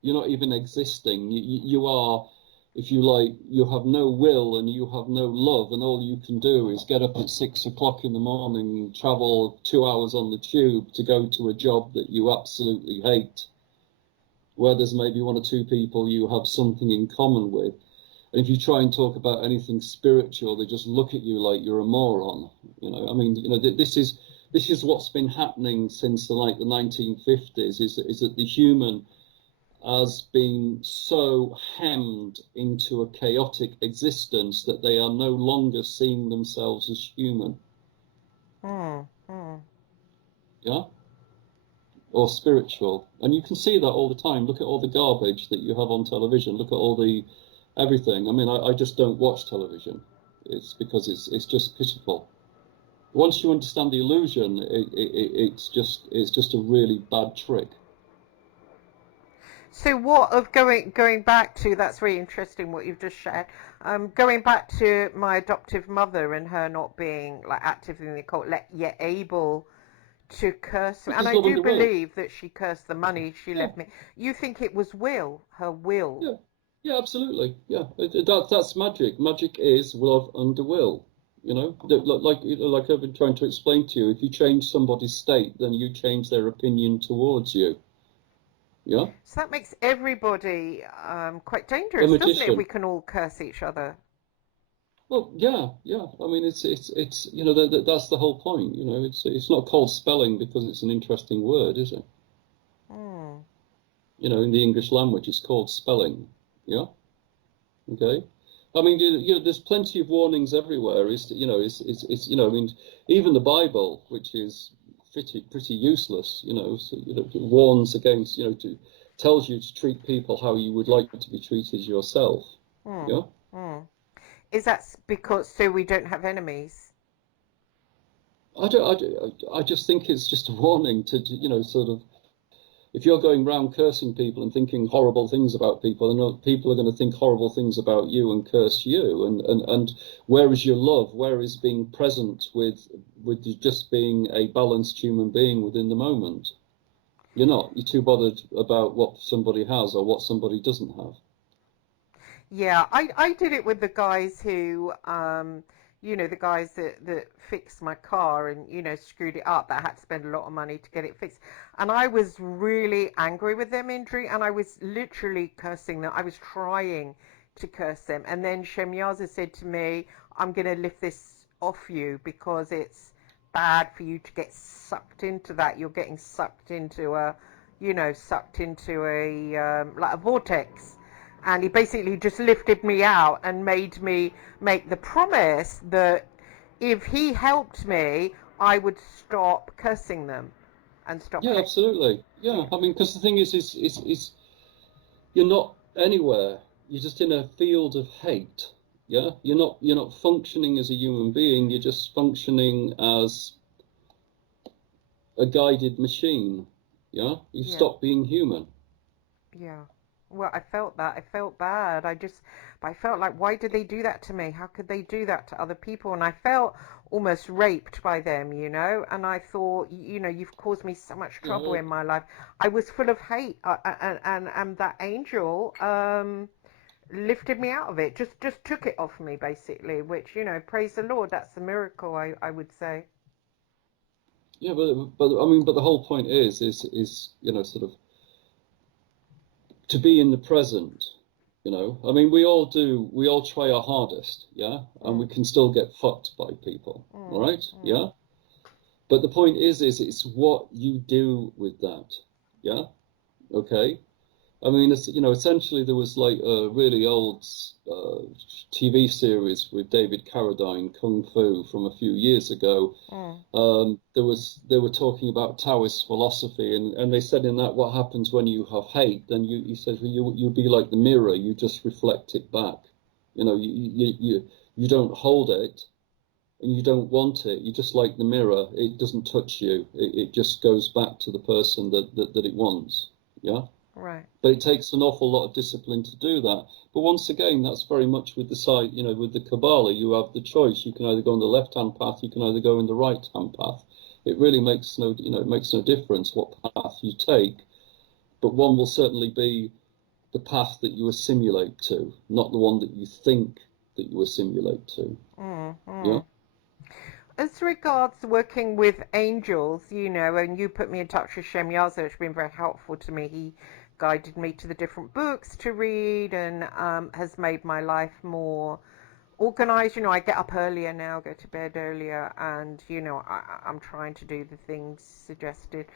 You're not even existing. You are, if you like, you have no will and you have no love, and all you can do is get up at 6 o'clock in the morning, travel 2 hours on the tube to go to a job that you absolutely hate, where there's maybe one or two people you have something in common with. And if you try and talk about anything spiritual, they just look at you like you're a moron. You know, I mean, you know, this is what's been happening since the 1950s. Is that the human has been so hemmed into a chaotic existence that they are no longer seeing themselves as human. Mm. Mm. Yeah. Or spiritual. And you can see that all the time. Look at all the garbage that you have on television. Look at all the everything. I mean, I just don't watch television. It's because it's just pitiful. Once you understand the illusion, it's just a really bad trick. So what of going back to, that's really interesting what you've just shared. Going back to my adoptive mother and her not being like active in the occult, yet able to curse me. Which And is I do Lavender Will. believe that she cursed the money she Yeah, left me. You think it was will, her will? yeah, yeah, absolutely. Yeah, that's magic. Magic is love under will. You know, like I've been trying to explain to you. If you change somebody's state, then you change their opinion towards you. Yeah, So that makes everybody quite a dangerous, doesn't it? If we magician. can all curse each other. Well, yeah, yeah. I mean, it's you know that's the whole point. You know, it's not called spelling because it's an interesting word, is it? Hmm. You know, in the English language, it's called spelling. Yeah. Okay. I mean, there's plenty of warnings everywhere. I mean, even the Bible, which is pretty useless, so, warns against, tells you to treat people how you would like to be treated yourself. Hmm. Yeah. Hmm. Is that because so we don't have enemies? I just think it's just a warning to, sort of, if you're going around cursing people and thinking horrible things about people, then people are going to think horrible things about you and curse you. And where is your love? Where is being present with just being a balanced human being within the moment? You're not. You're too bothered about what somebody has or what somebody doesn't have. Yeah, I did it with the guys who, the guys that fixed my car and, screwed it up. That I had to spend a lot of money to get it fixed. And I was really angry with them in drink, and I was literally cursing them. I was trying to curse them. And then Shemyaza said to me, I'm going to lift this off you because it's bad for you to get sucked into that. You're getting sucked into like a vortex, and he basically just lifted me out and made me make the promise that if he helped me, I would stop cursing them and stop Yeah, hating. absolutely. Yeah, Yeah, I mean, because the thing is you're not anywhere. You're just in a field of hate. Yeah, you're not functioning as a human being. You're just functioning as a guided machine. Yeah, you yeah, stop being human. yeah. Well, I felt that. I felt bad. But I felt like, why did they do that to me? How could they do that to other people? And I felt almost raped by them, And I thought, you've caused me so much trouble Yeah, in my life. I was full of hate, and that angel, lifted me out of it. Just took it off me basically, which, praise the Lord, that's a miracle, I would say. yeah, but I mean, but the whole point is sort of to be in the present. I mean, we all try our hardest, yeah, and Mm, we can still get fucked by people, all mm, right, mm. yeah. But the point is it's what you do with that, yeah, okay. I mean, essentially there was like a really old TV series with David Carradine, Kung Fu, from a few years ago. Mm. They were talking about Taoist philosophy, and they said in that what happens when you have hate, then you said well, you be like the mirror, you just reflect it back. You don't hold it and you don't want it. You just like the mirror, it doesn't touch you. It just goes back to the person that it wants. Yeah. Right. But it takes an awful lot of discipline to do that. But once again, that's very much with the side, with the Kabbalah, you have the choice. You can either go on the left-hand path, you can either go in the right-hand path. It really makes it makes no difference what path you take, but one will certainly be the path that you assimilate to, not the one that you think that you assimilate to. Mm, Yeah. mm. As regards working with angels, and you put me in touch with Shem Yazo, which has been very helpful to me. He guided me to the different books to read, and has made my life more organized. I get up earlier now, go to bed earlier, and I'm trying to do the things suggested.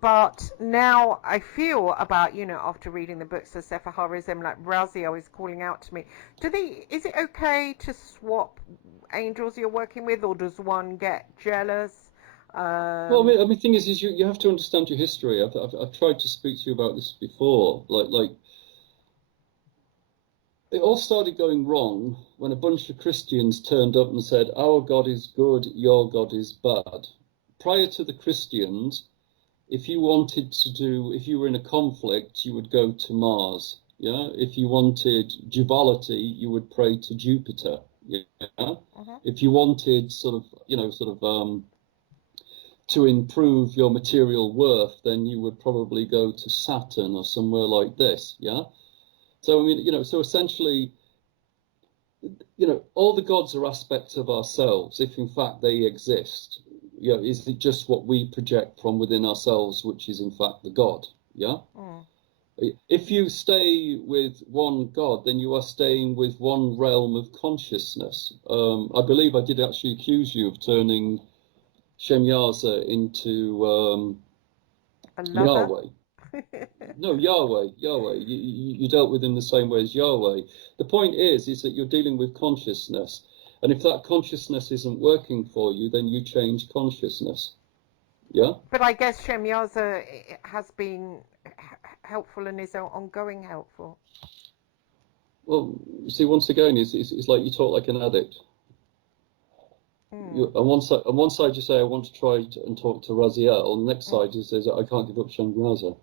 But now I feel about, after reading the books of Sephirotism, like Razia was calling out to me, is it okay to swap angels you're working with, or does one get jealous? Well, Um, I mean, thing is you have to understand your history. I've tried to speak to you about this before. Like it all started going wrong when a bunch of Christians turned up and said, "Our God is good, your God is bad." Prior to the Christians, if you were in a conflict, you would go to Mars. Yeah. If you wanted duality, you would pray to Jupiter. Yeah. mhm. If you wanted to improve your material worth, then you would probably go to Saturn or somewhere like this. Yeah. So I mean, so essentially, all the gods are aspects of ourselves, if in fact they exist. Is it just what we project from within ourselves, which is in fact the God? Yeah. Mm. If you stay with one God, then you are staying with one realm of consciousness. I believe I did actually accuse you of turning Shemyaza into A lover? Yahweh. No, Yahweh, Yahweh. You dealt with him the same way as Yahweh. The point is that you're dealing with consciousness, and if that consciousness isn't working for you, then you change consciousness. Yeah. But I guess Shemyaza has been helpful and is ongoing helpful. Well, see, once again, it's like you talk like an addict. On one side, you say, I want to try and talk to Raziel. On the next side, you say, I can't give up Shemyaza.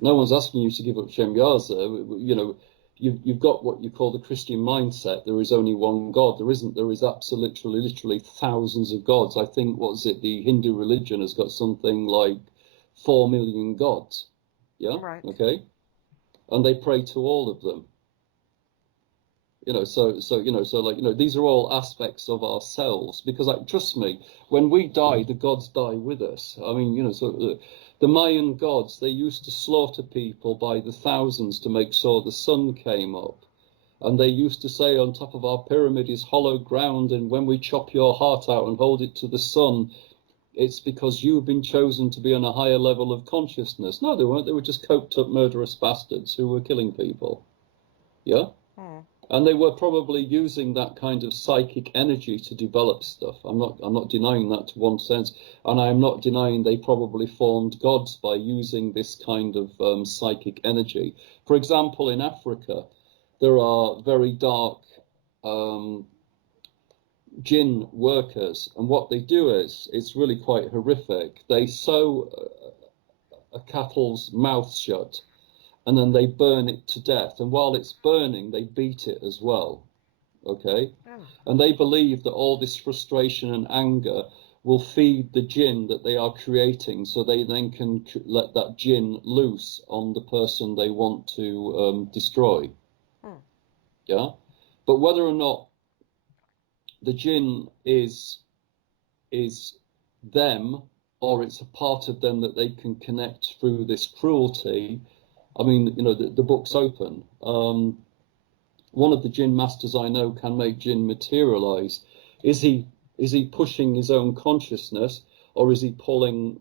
No one's asking you to give up Shemyaza. You know, you've got what you call the Christian mindset. There is only one God. There isn't. There is absolutely, literally thousands of gods. I think, the Hindu religion has got something like 4 million gods. Yeah? Right. Okay? And they pray to all of them. These are all aspects of ourselves, because, like, trust me, when we die, the gods die with us. I mean, the Mayan gods, they used to slaughter people by the thousands to make sure the sun came up. And they used to say, on top of our pyramid is hollow ground, and when we chop your heart out and hold it to the sun, it's because you've been chosen to be on a higher level of consciousness. No, they weren't. They were just coked up murderous bastards who were killing people. Yeah? And they were probably using that kind of psychic energy to develop stuff. I'm not denying that to one sense, and I'm not denying they probably formed gods by using this kind of psychic energy. For example, in Africa, there are very dark jinn workers, and what they do is, it's really quite horrific. They sew a cattle's mouth shut, and then they burn it to death. And while it's burning, they beat it as well. Okay? Oh. And they believe that all this frustration and anger will feed the jinn that they are creating, so they then can let that jinn loose on the person they want to destroy. Yeah? But whether or not the jinn is them, or it's a part of them that they can connect through this cruelty, I mean, the book's open. One of the jinn masters I know can make jinn materialize. Is he pushing his own consciousness, or is he pulling,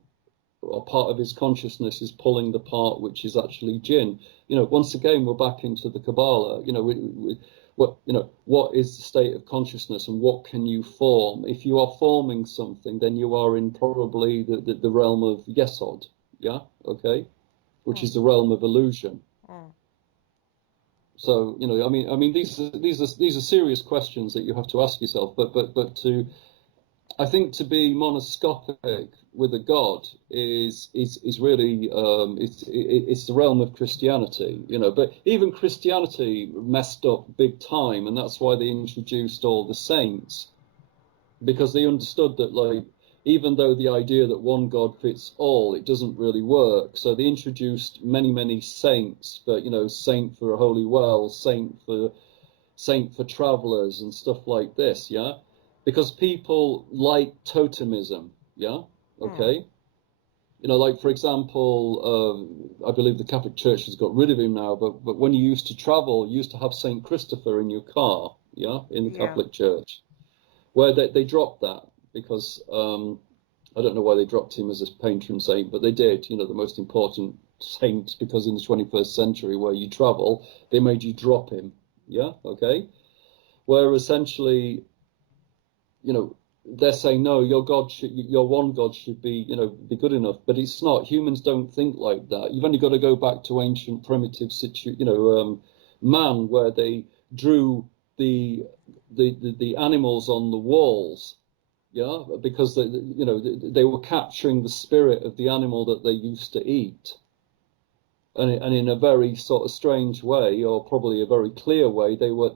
or part of his consciousness is pulling the part which is actually jinn? Once again, we're back into the Quaballah. What is the state of consciousness, and what can you form? If you are forming something, then you are in probably the realm of Yesod. Yeah. Okay. Which is the realm of illusion. So, I mean, these are serious questions that you have to ask yourself. But I think to be monoscopic with a god is really it's the realm of Christianity. But even Christianity messed up big time, and that's why they introduced all the saints, because they understood that, like, even though the idea that one God fits all, it doesn't really work. So they introduced many saints, but saint for a holy well, saint for travelers and stuff like this, yeah? Because people like totemism, yeah? Okay? Like, for example, I believe the Catholic Church has got rid of him now, but when you used to travel, you used to have Saint Christopher in your car, yeah, in the Catholic Church, where they dropped that because I don't know why they dropped him as a patron saint, but they did. The most important saint, because in the 21st century, where you travel, they made you drop him. Yeah, okay. Where essentially, they're saying, no, your one God should be good enough, but it's not. Humans don't think like that. You've only got to go back to ancient primitive man, where they drew the animals on the walls. Yeah, because they were capturing the spirit of the animal that they used to eat, and in a very sort of strange way, or probably a very clear way, they were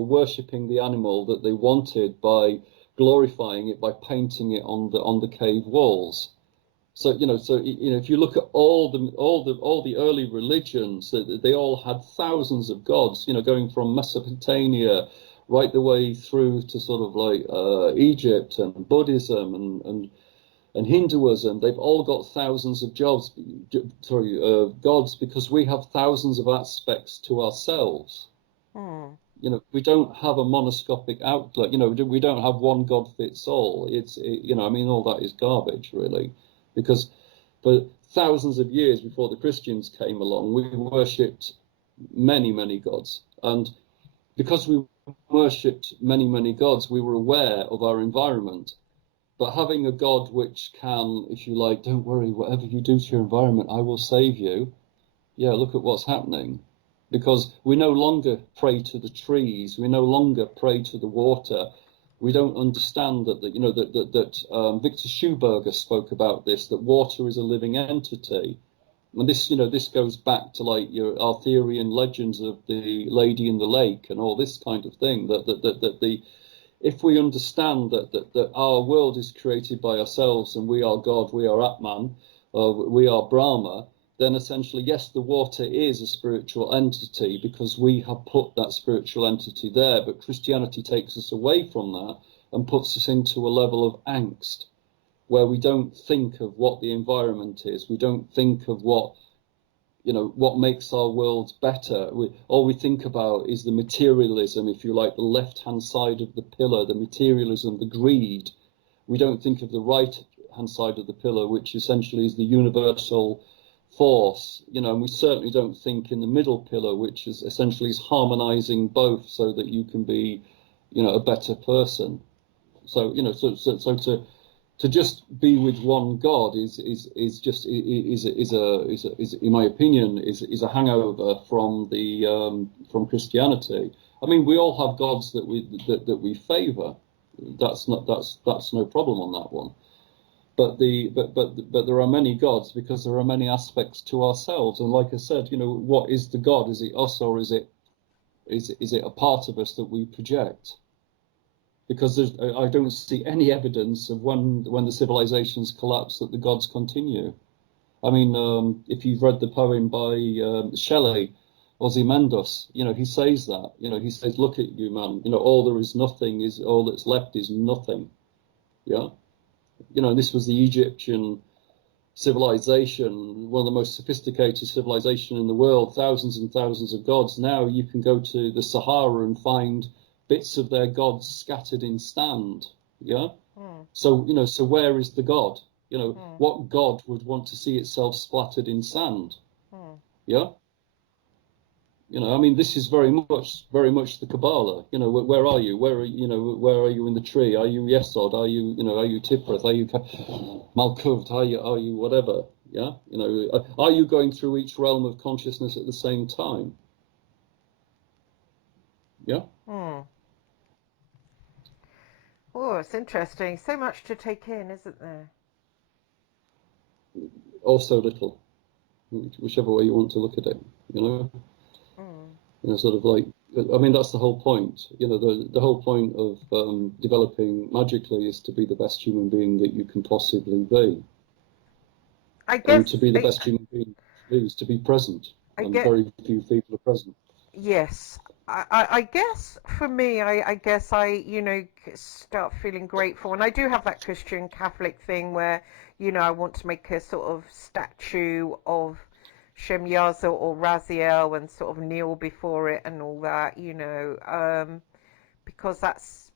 worshipping the animal that they wanted by glorifying it, by painting it on the cave walls. So if you look at all the early religions, they all had thousands of gods. Going from Mesopotamia right the way through to sort of like Egypt and Buddhism and Hinduism. They've all got thousands of gods, because we have thousands of aspects to ourselves. We don't have a monoscopic outlook. We don't have one God fits all. I mean, all that is garbage, really, but thousands of years before the Christians came along, we worshipped many, many gods. And because we worshipped many, many gods, we were aware of our environment. But having a God which can, if you like, don't worry, whatever you do to your environment, I will save you. Yeah, look at what's happening. Because we no longer pray to the trees, we no longer pray to the water. We don't understand that Victor Schauberger spoke about this, that water is a living entity. And this goes back to like your Arthurian legends of the Lady in the Lake and all this kind of thing. If we understand that our world is created by ourselves and we are God, we are Atman, we are Brahma, then essentially, yes, the water is a spiritual entity because we have put that spiritual entity there. But Christianity takes us away from that and puts us into a level of angst, where we don't think of what the environment is. We don't think of what makes our world better. All we think about is the materialism, if you like, the left-hand side of the pillar, the materialism, the greed. We don't think of the right-hand side of the pillar, which essentially is the universal force, and we certainly don't think in the middle pillar, which is essentially harmonizing both so that you can be, a better person. So, to just be with one God is in my opinion is a hangover from Christianity. I mean, we all have gods that we favour. That's no problem on that one. But there are many gods because there are many aspects to ourselves. And like I said, what is the God? Is it us, or is it a part of us that we project? Because I don't see any evidence of when the civilizations collapse that the gods continue. I mean, if you've read the poem by Shelley, Ozymandias, he says that. He says, "Look at you, man. All there is nothing is all that's left is nothing." Yeah. This was the Egyptian civilization, one of the most sophisticated civilization in the world, thousands and thousands of gods. Now you can go to the Sahara and find bits of their gods scattered in sand. Yeah. So where is the God? What God would want to see itself splattered in sand? Yeah. I mean, this is very much the Quaballah. Where are you? Where are you in the tree? Are you Yesod? Are you Tipreth? Are you Malkuvd? Are you whatever? Yeah. Are you going through each realm of consciousness at the same time? Yeah. Oh, it's interesting. So much to take in, isn't there? Also little, whichever way you want to look at it. Sort of like, I mean, that's the whole point. The whole point of developing magically is to be the best human being that you can possibly be. I guess, and to be the best human being is to be present. Very few people are present. Yes. I guess for me, I guess I start feeling grateful. And I do have that Christian Catholic thing where, I want to make a sort of statue of Shemyaza or Raziel and sort of kneel before it and all that, because that's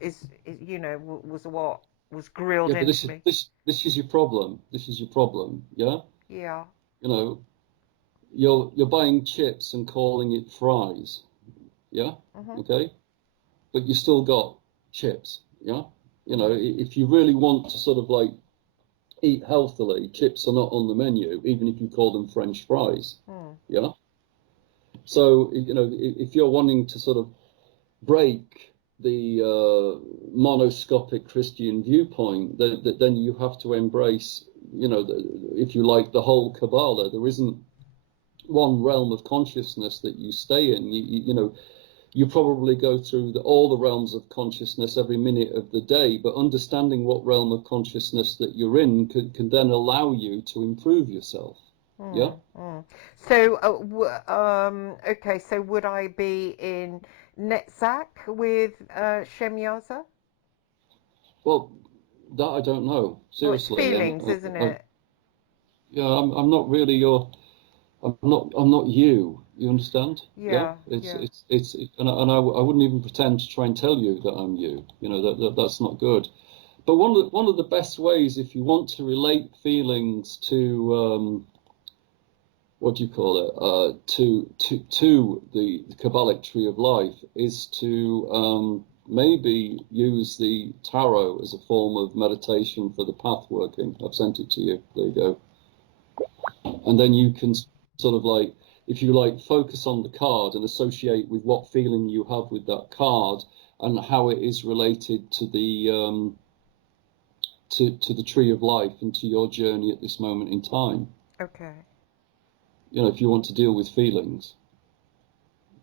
was what was grilled into me. This is your problem. This is your problem. Yeah. Yeah. You're buying chips and calling it fries. Yeah. Okay. But you still got chips. Yeah. If you really want to sort of like eat healthily, chips are not on the menu, even if you call them French fries. Yeah. So, if you're wanting to sort of break the monoscopic Christian viewpoint, then you have to embrace, if you like, the whole Kabbalah. There isn't one realm of consciousness that you stay in. You probably go through all the realms of consciousness every minute of the day, but understanding what realm of consciousness that you're in can then allow you to improve yourself. Yeah. So, okay. So, would I be in Netzach with Shemyaza? Well, that I don't know. Seriously, well, it's feelings, isn't it? I'm not really your. I'm not you. You understand? Yeah. And I wouldn't even pretend to try and tell you that I'm you. That's not good. but one of the best ways, if you want to relate feelings to what do you call it, to the Cabalic tree of life, is to maybe use the tarot as a form of meditation for the path working. I've sent it to you. There you go. And then you can sort of like, if you like, focus on the card and associate with what feeling you have with that card and how it is related to the to the tree of life and to your journey at this moment in time. Okay. You know, if you want to deal with feelings.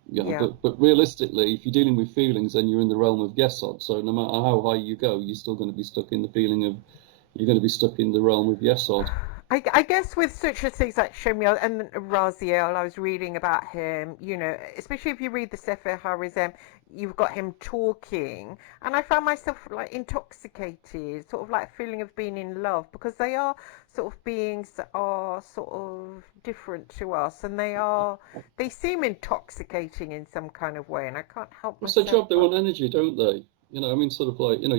You know, Yeah. but realistically, if you're dealing with feelings, then you're in the realm of Yesod. So no matter how high you go, you're still going to be stuck in the feeling of, you're going to be stuck in the realm of Yesod. I guess with such a things like Shemiel and Raziel, I was reading about him, you know, especially if you read the Sephirot, you've got him talking, and I found myself like intoxicated, sort of like feeling of being in love, because they are sort of beings that are sort of different to us, and they seem intoxicating in some kind of way, and I can't help What's their myself job? They want energy, don't they? You know, I mean, sort of like, you know,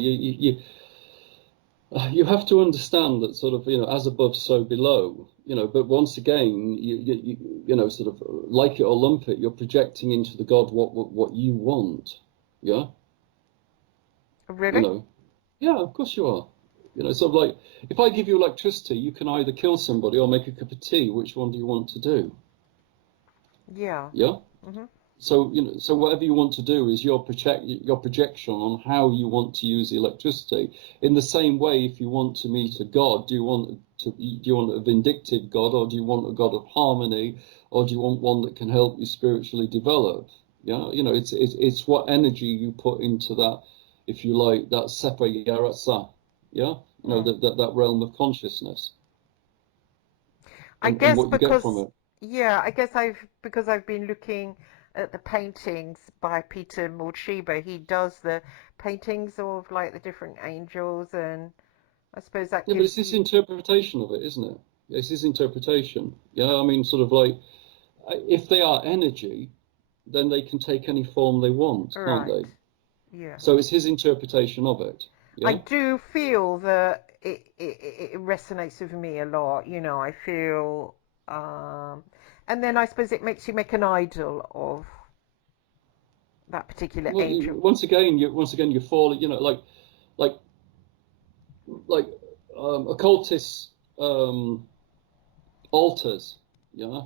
you have to understand that sort of, you know, as above, so below, you know, but once again, you know, sort of like it or lump it, you're projecting into the God what you want. Yeah. Really? You know, yeah, of course you are. You know, sort of like, if I give you electricity, you can either kill somebody or make a cup of tea. Which one do you want to do? Yeah. Yeah. Mhm. So, you know, so whatever you want to do is your projection on how you want to use the electricity. In the same way, if you want to meet a God, do you want a vindictive God, or do you want a God of harmony, or do you want one that can help you spiritually develop? Yeah, you know, it's what energy you put into that, if you like, that Sephirot, yeah, you know, Mm. that realm of consciousness, I and guess what you get from because, it. yeah, I guess I've been looking at the paintings by Peter Morchiba. He does the paintings of like the different angels, and I suppose that Yeah, but it's gives his you interpretation of it, isn't it? It's his interpretation. Yeah, I mean, sort of like, if they are energy, then they can take any form they want, can't right. they? Yeah. So it's his interpretation of it. I Yeah. do feel that it resonates with me a lot. You know, I feel, and then I suppose it makes you make an idol of that particular Well, angel. once again, you fall. You know, like like occultist um, altars. Yeah.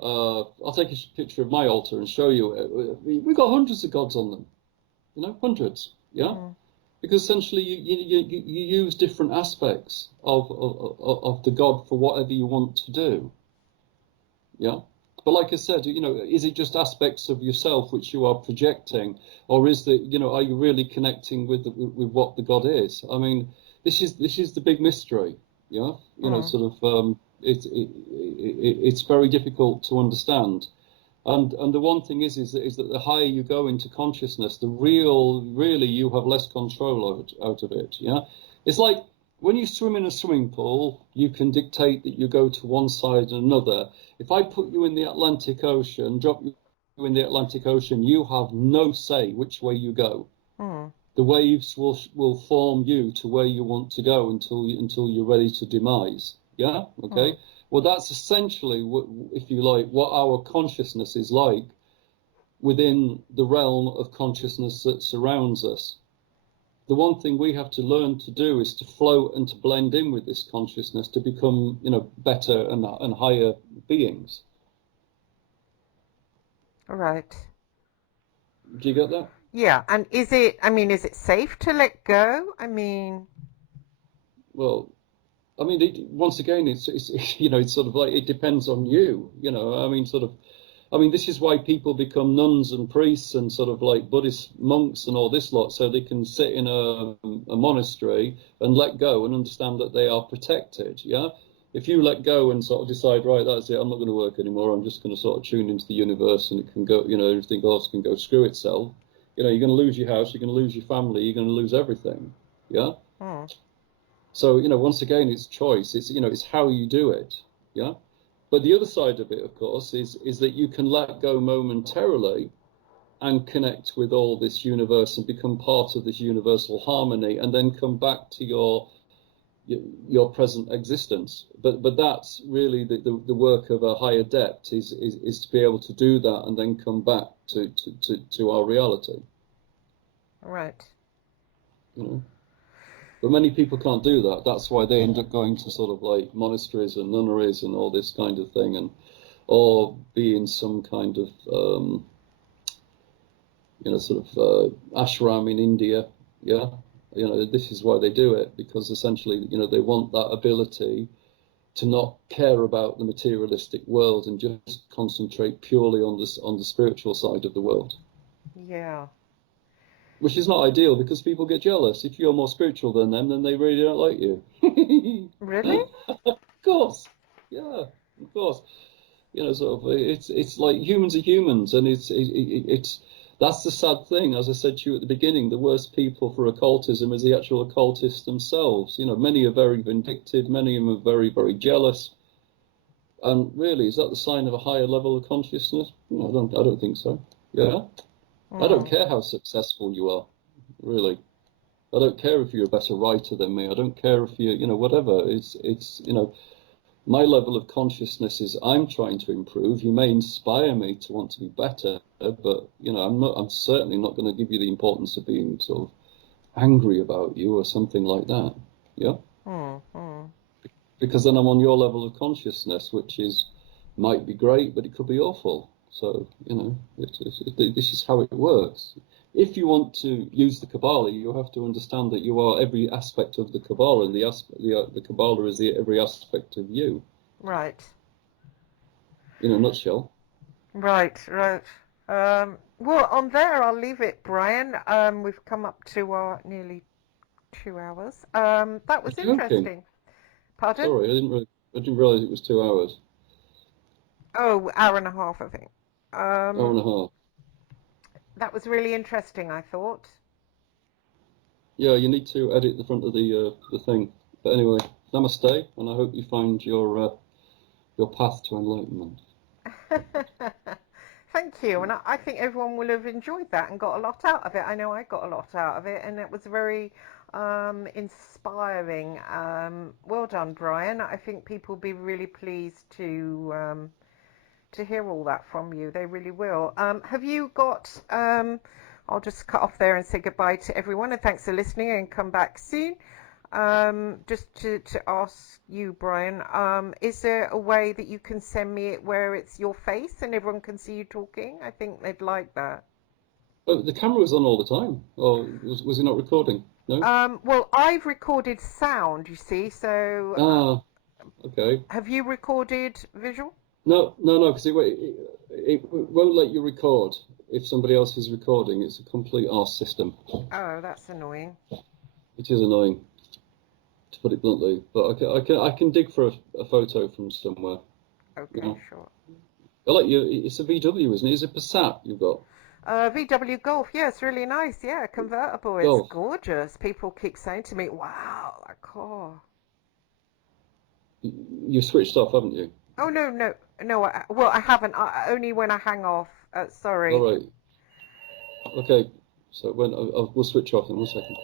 I'll take a picture of my altar and show you it. We've got hundreds of gods on them. You know, hundreds. Yeah. Mm. Because essentially you use different aspects of the God for whatever you want to do. Yeah. But like I said, you know, is it just aspects of yourself which you are projecting, or is that, you know, are you really connecting with what the God is? I mean, this is the big mystery. Yeah. You know, Mm. sort of it's very difficult to understand. And the one thing is that the higher you go into consciousness, the really you have less control out of it. Yeah, it's like when you swim in a swimming pool, you can dictate that you go to one side and another. If I put you in the Atlantic Ocean, drop you in the Atlantic Ocean, you have no say which way you go. Mm. The waves will form you to where you want to go until you're ready to demise. Yeah. Mm. Okay. Well, that's essentially what, if you like, what our consciousness is like within the realm of consciousness that surrounds us. The one thing we have to learn to do is to float and to blend in with this consciousness to become, you know, better and higher beings. All right. Do you get that? Yeah, and is it safe to let go? I mean, Well, I mean, once again, it's you know, it's sort of like it depends on you. You know, I mean, sort of. I mean, this is why people become nuns and priests and sort of like Buddhist monks and all this lot, so they can sit in a monastery and let go and understand that they are protected. Yeah. If you let go and sort of decide, right, that's it, I'm not going to work anymore. I'm just going to sort of tune into the universe and it can go, you know, everything else can go screw itself. You know, you're going to lose your house, you're going to lose your family, you're going to lose everything. Yeah. mm, So, you know, once again, it's choice. It's, you know, it's how you do it. Yeah. But the other side of it, of course, is that you can let go momentarily, and connect with all this universe and become part of this universal harmony, and then come back to your present existence. But that's really the work of a higher depth, is to be able to do that and then come back to our reality. Right. You know? But many people can't do that. That's why they end up going to sort of like monasteries and nunneries and all this kind of thing, and or be in some kind of sort of ashram in India. Yeah, this is why they do it, because essentially, they want that ability to not care about the materialistic world and just concentrate purely on the spiritual side of the world. Yeah. Which is not ideal, because people get jealous. If you're more spiritual than them, then they really don't like you. Really? Of course. Yeah, of course. Sort of, it's like humans are humans, and it's that's the sad thing. As I said to you at the beginning, the worst people for occultism is the actual occultists themselves. Many are very vindictive, many of them are very, very jealous. And really, is that the sign of a higher level of consciousness? No, I don't think so. Yeah. I don't care how successful you are, really. I don't care if you're a better writer than me. I don't care if you're, whatever. It's my level of consciousness is I'm trying to improve. You may inspire me to want to be better, but I'm certainly not going to give you the importance of being sort of angry about you or something like that. Yeah. Because then I'm on your level of consciousness, which might be great, but it could be awful. So this is how it works. If you want to use the Kabbalah, you have to understand that you are every aspect of the Kabbalah, and the Kabbalah is every aspect of you. Right. In a nutshell. Right. Well, on there, I'll leave it, Brian. We've come up to our nearly 2 hours. That was interesting. Pardon? Sorry, I didn't realise it was 2 hours. Oh, hour and a half, I think. Hour and a half. That was really interesting, I thought. Yeah, you need to edit the front of the thing. But anyway, namaste, and I hope you find your path to enlightenment. Thank you, and I think everyone will have enjoyed that and got a lot out of it. I know I got a lot out of it, and it was very inspiring. Well done, Brian. I think people will be really pleased to hear all that from you. They really will. Have you got? I'll just cut off there and say goodbye to everyone, and thanks for listening, and come back soon. Just to ask you, Brian, is there a way that you can send me it where it's your face and everyone can see you talking? I think they'd like that. Oh, the camera was on all the time. Or was it not recording? No? Well, I've recorded sound, you see, so... okay. Have you recorded visual? No, because it won't let you record if somebody else is recording. It's a complete arse system. Oh, that's annoying. It is annoying, to put it bluntly, but I can dig for a photo from somewhere. Okay, sure. I like you. It's a VW, isn't it? It's a Passat you've got. VW Golf, yeah, it's really nice. Yeah, convertible. It's Golf. Gorgeous. People keep saying to me, "Wow, that car." You've switched off, haven't you? Oh no. Well, I haven't. Only when I hang off. Sorry. All right. Okay. So we'll switch off in 1 second.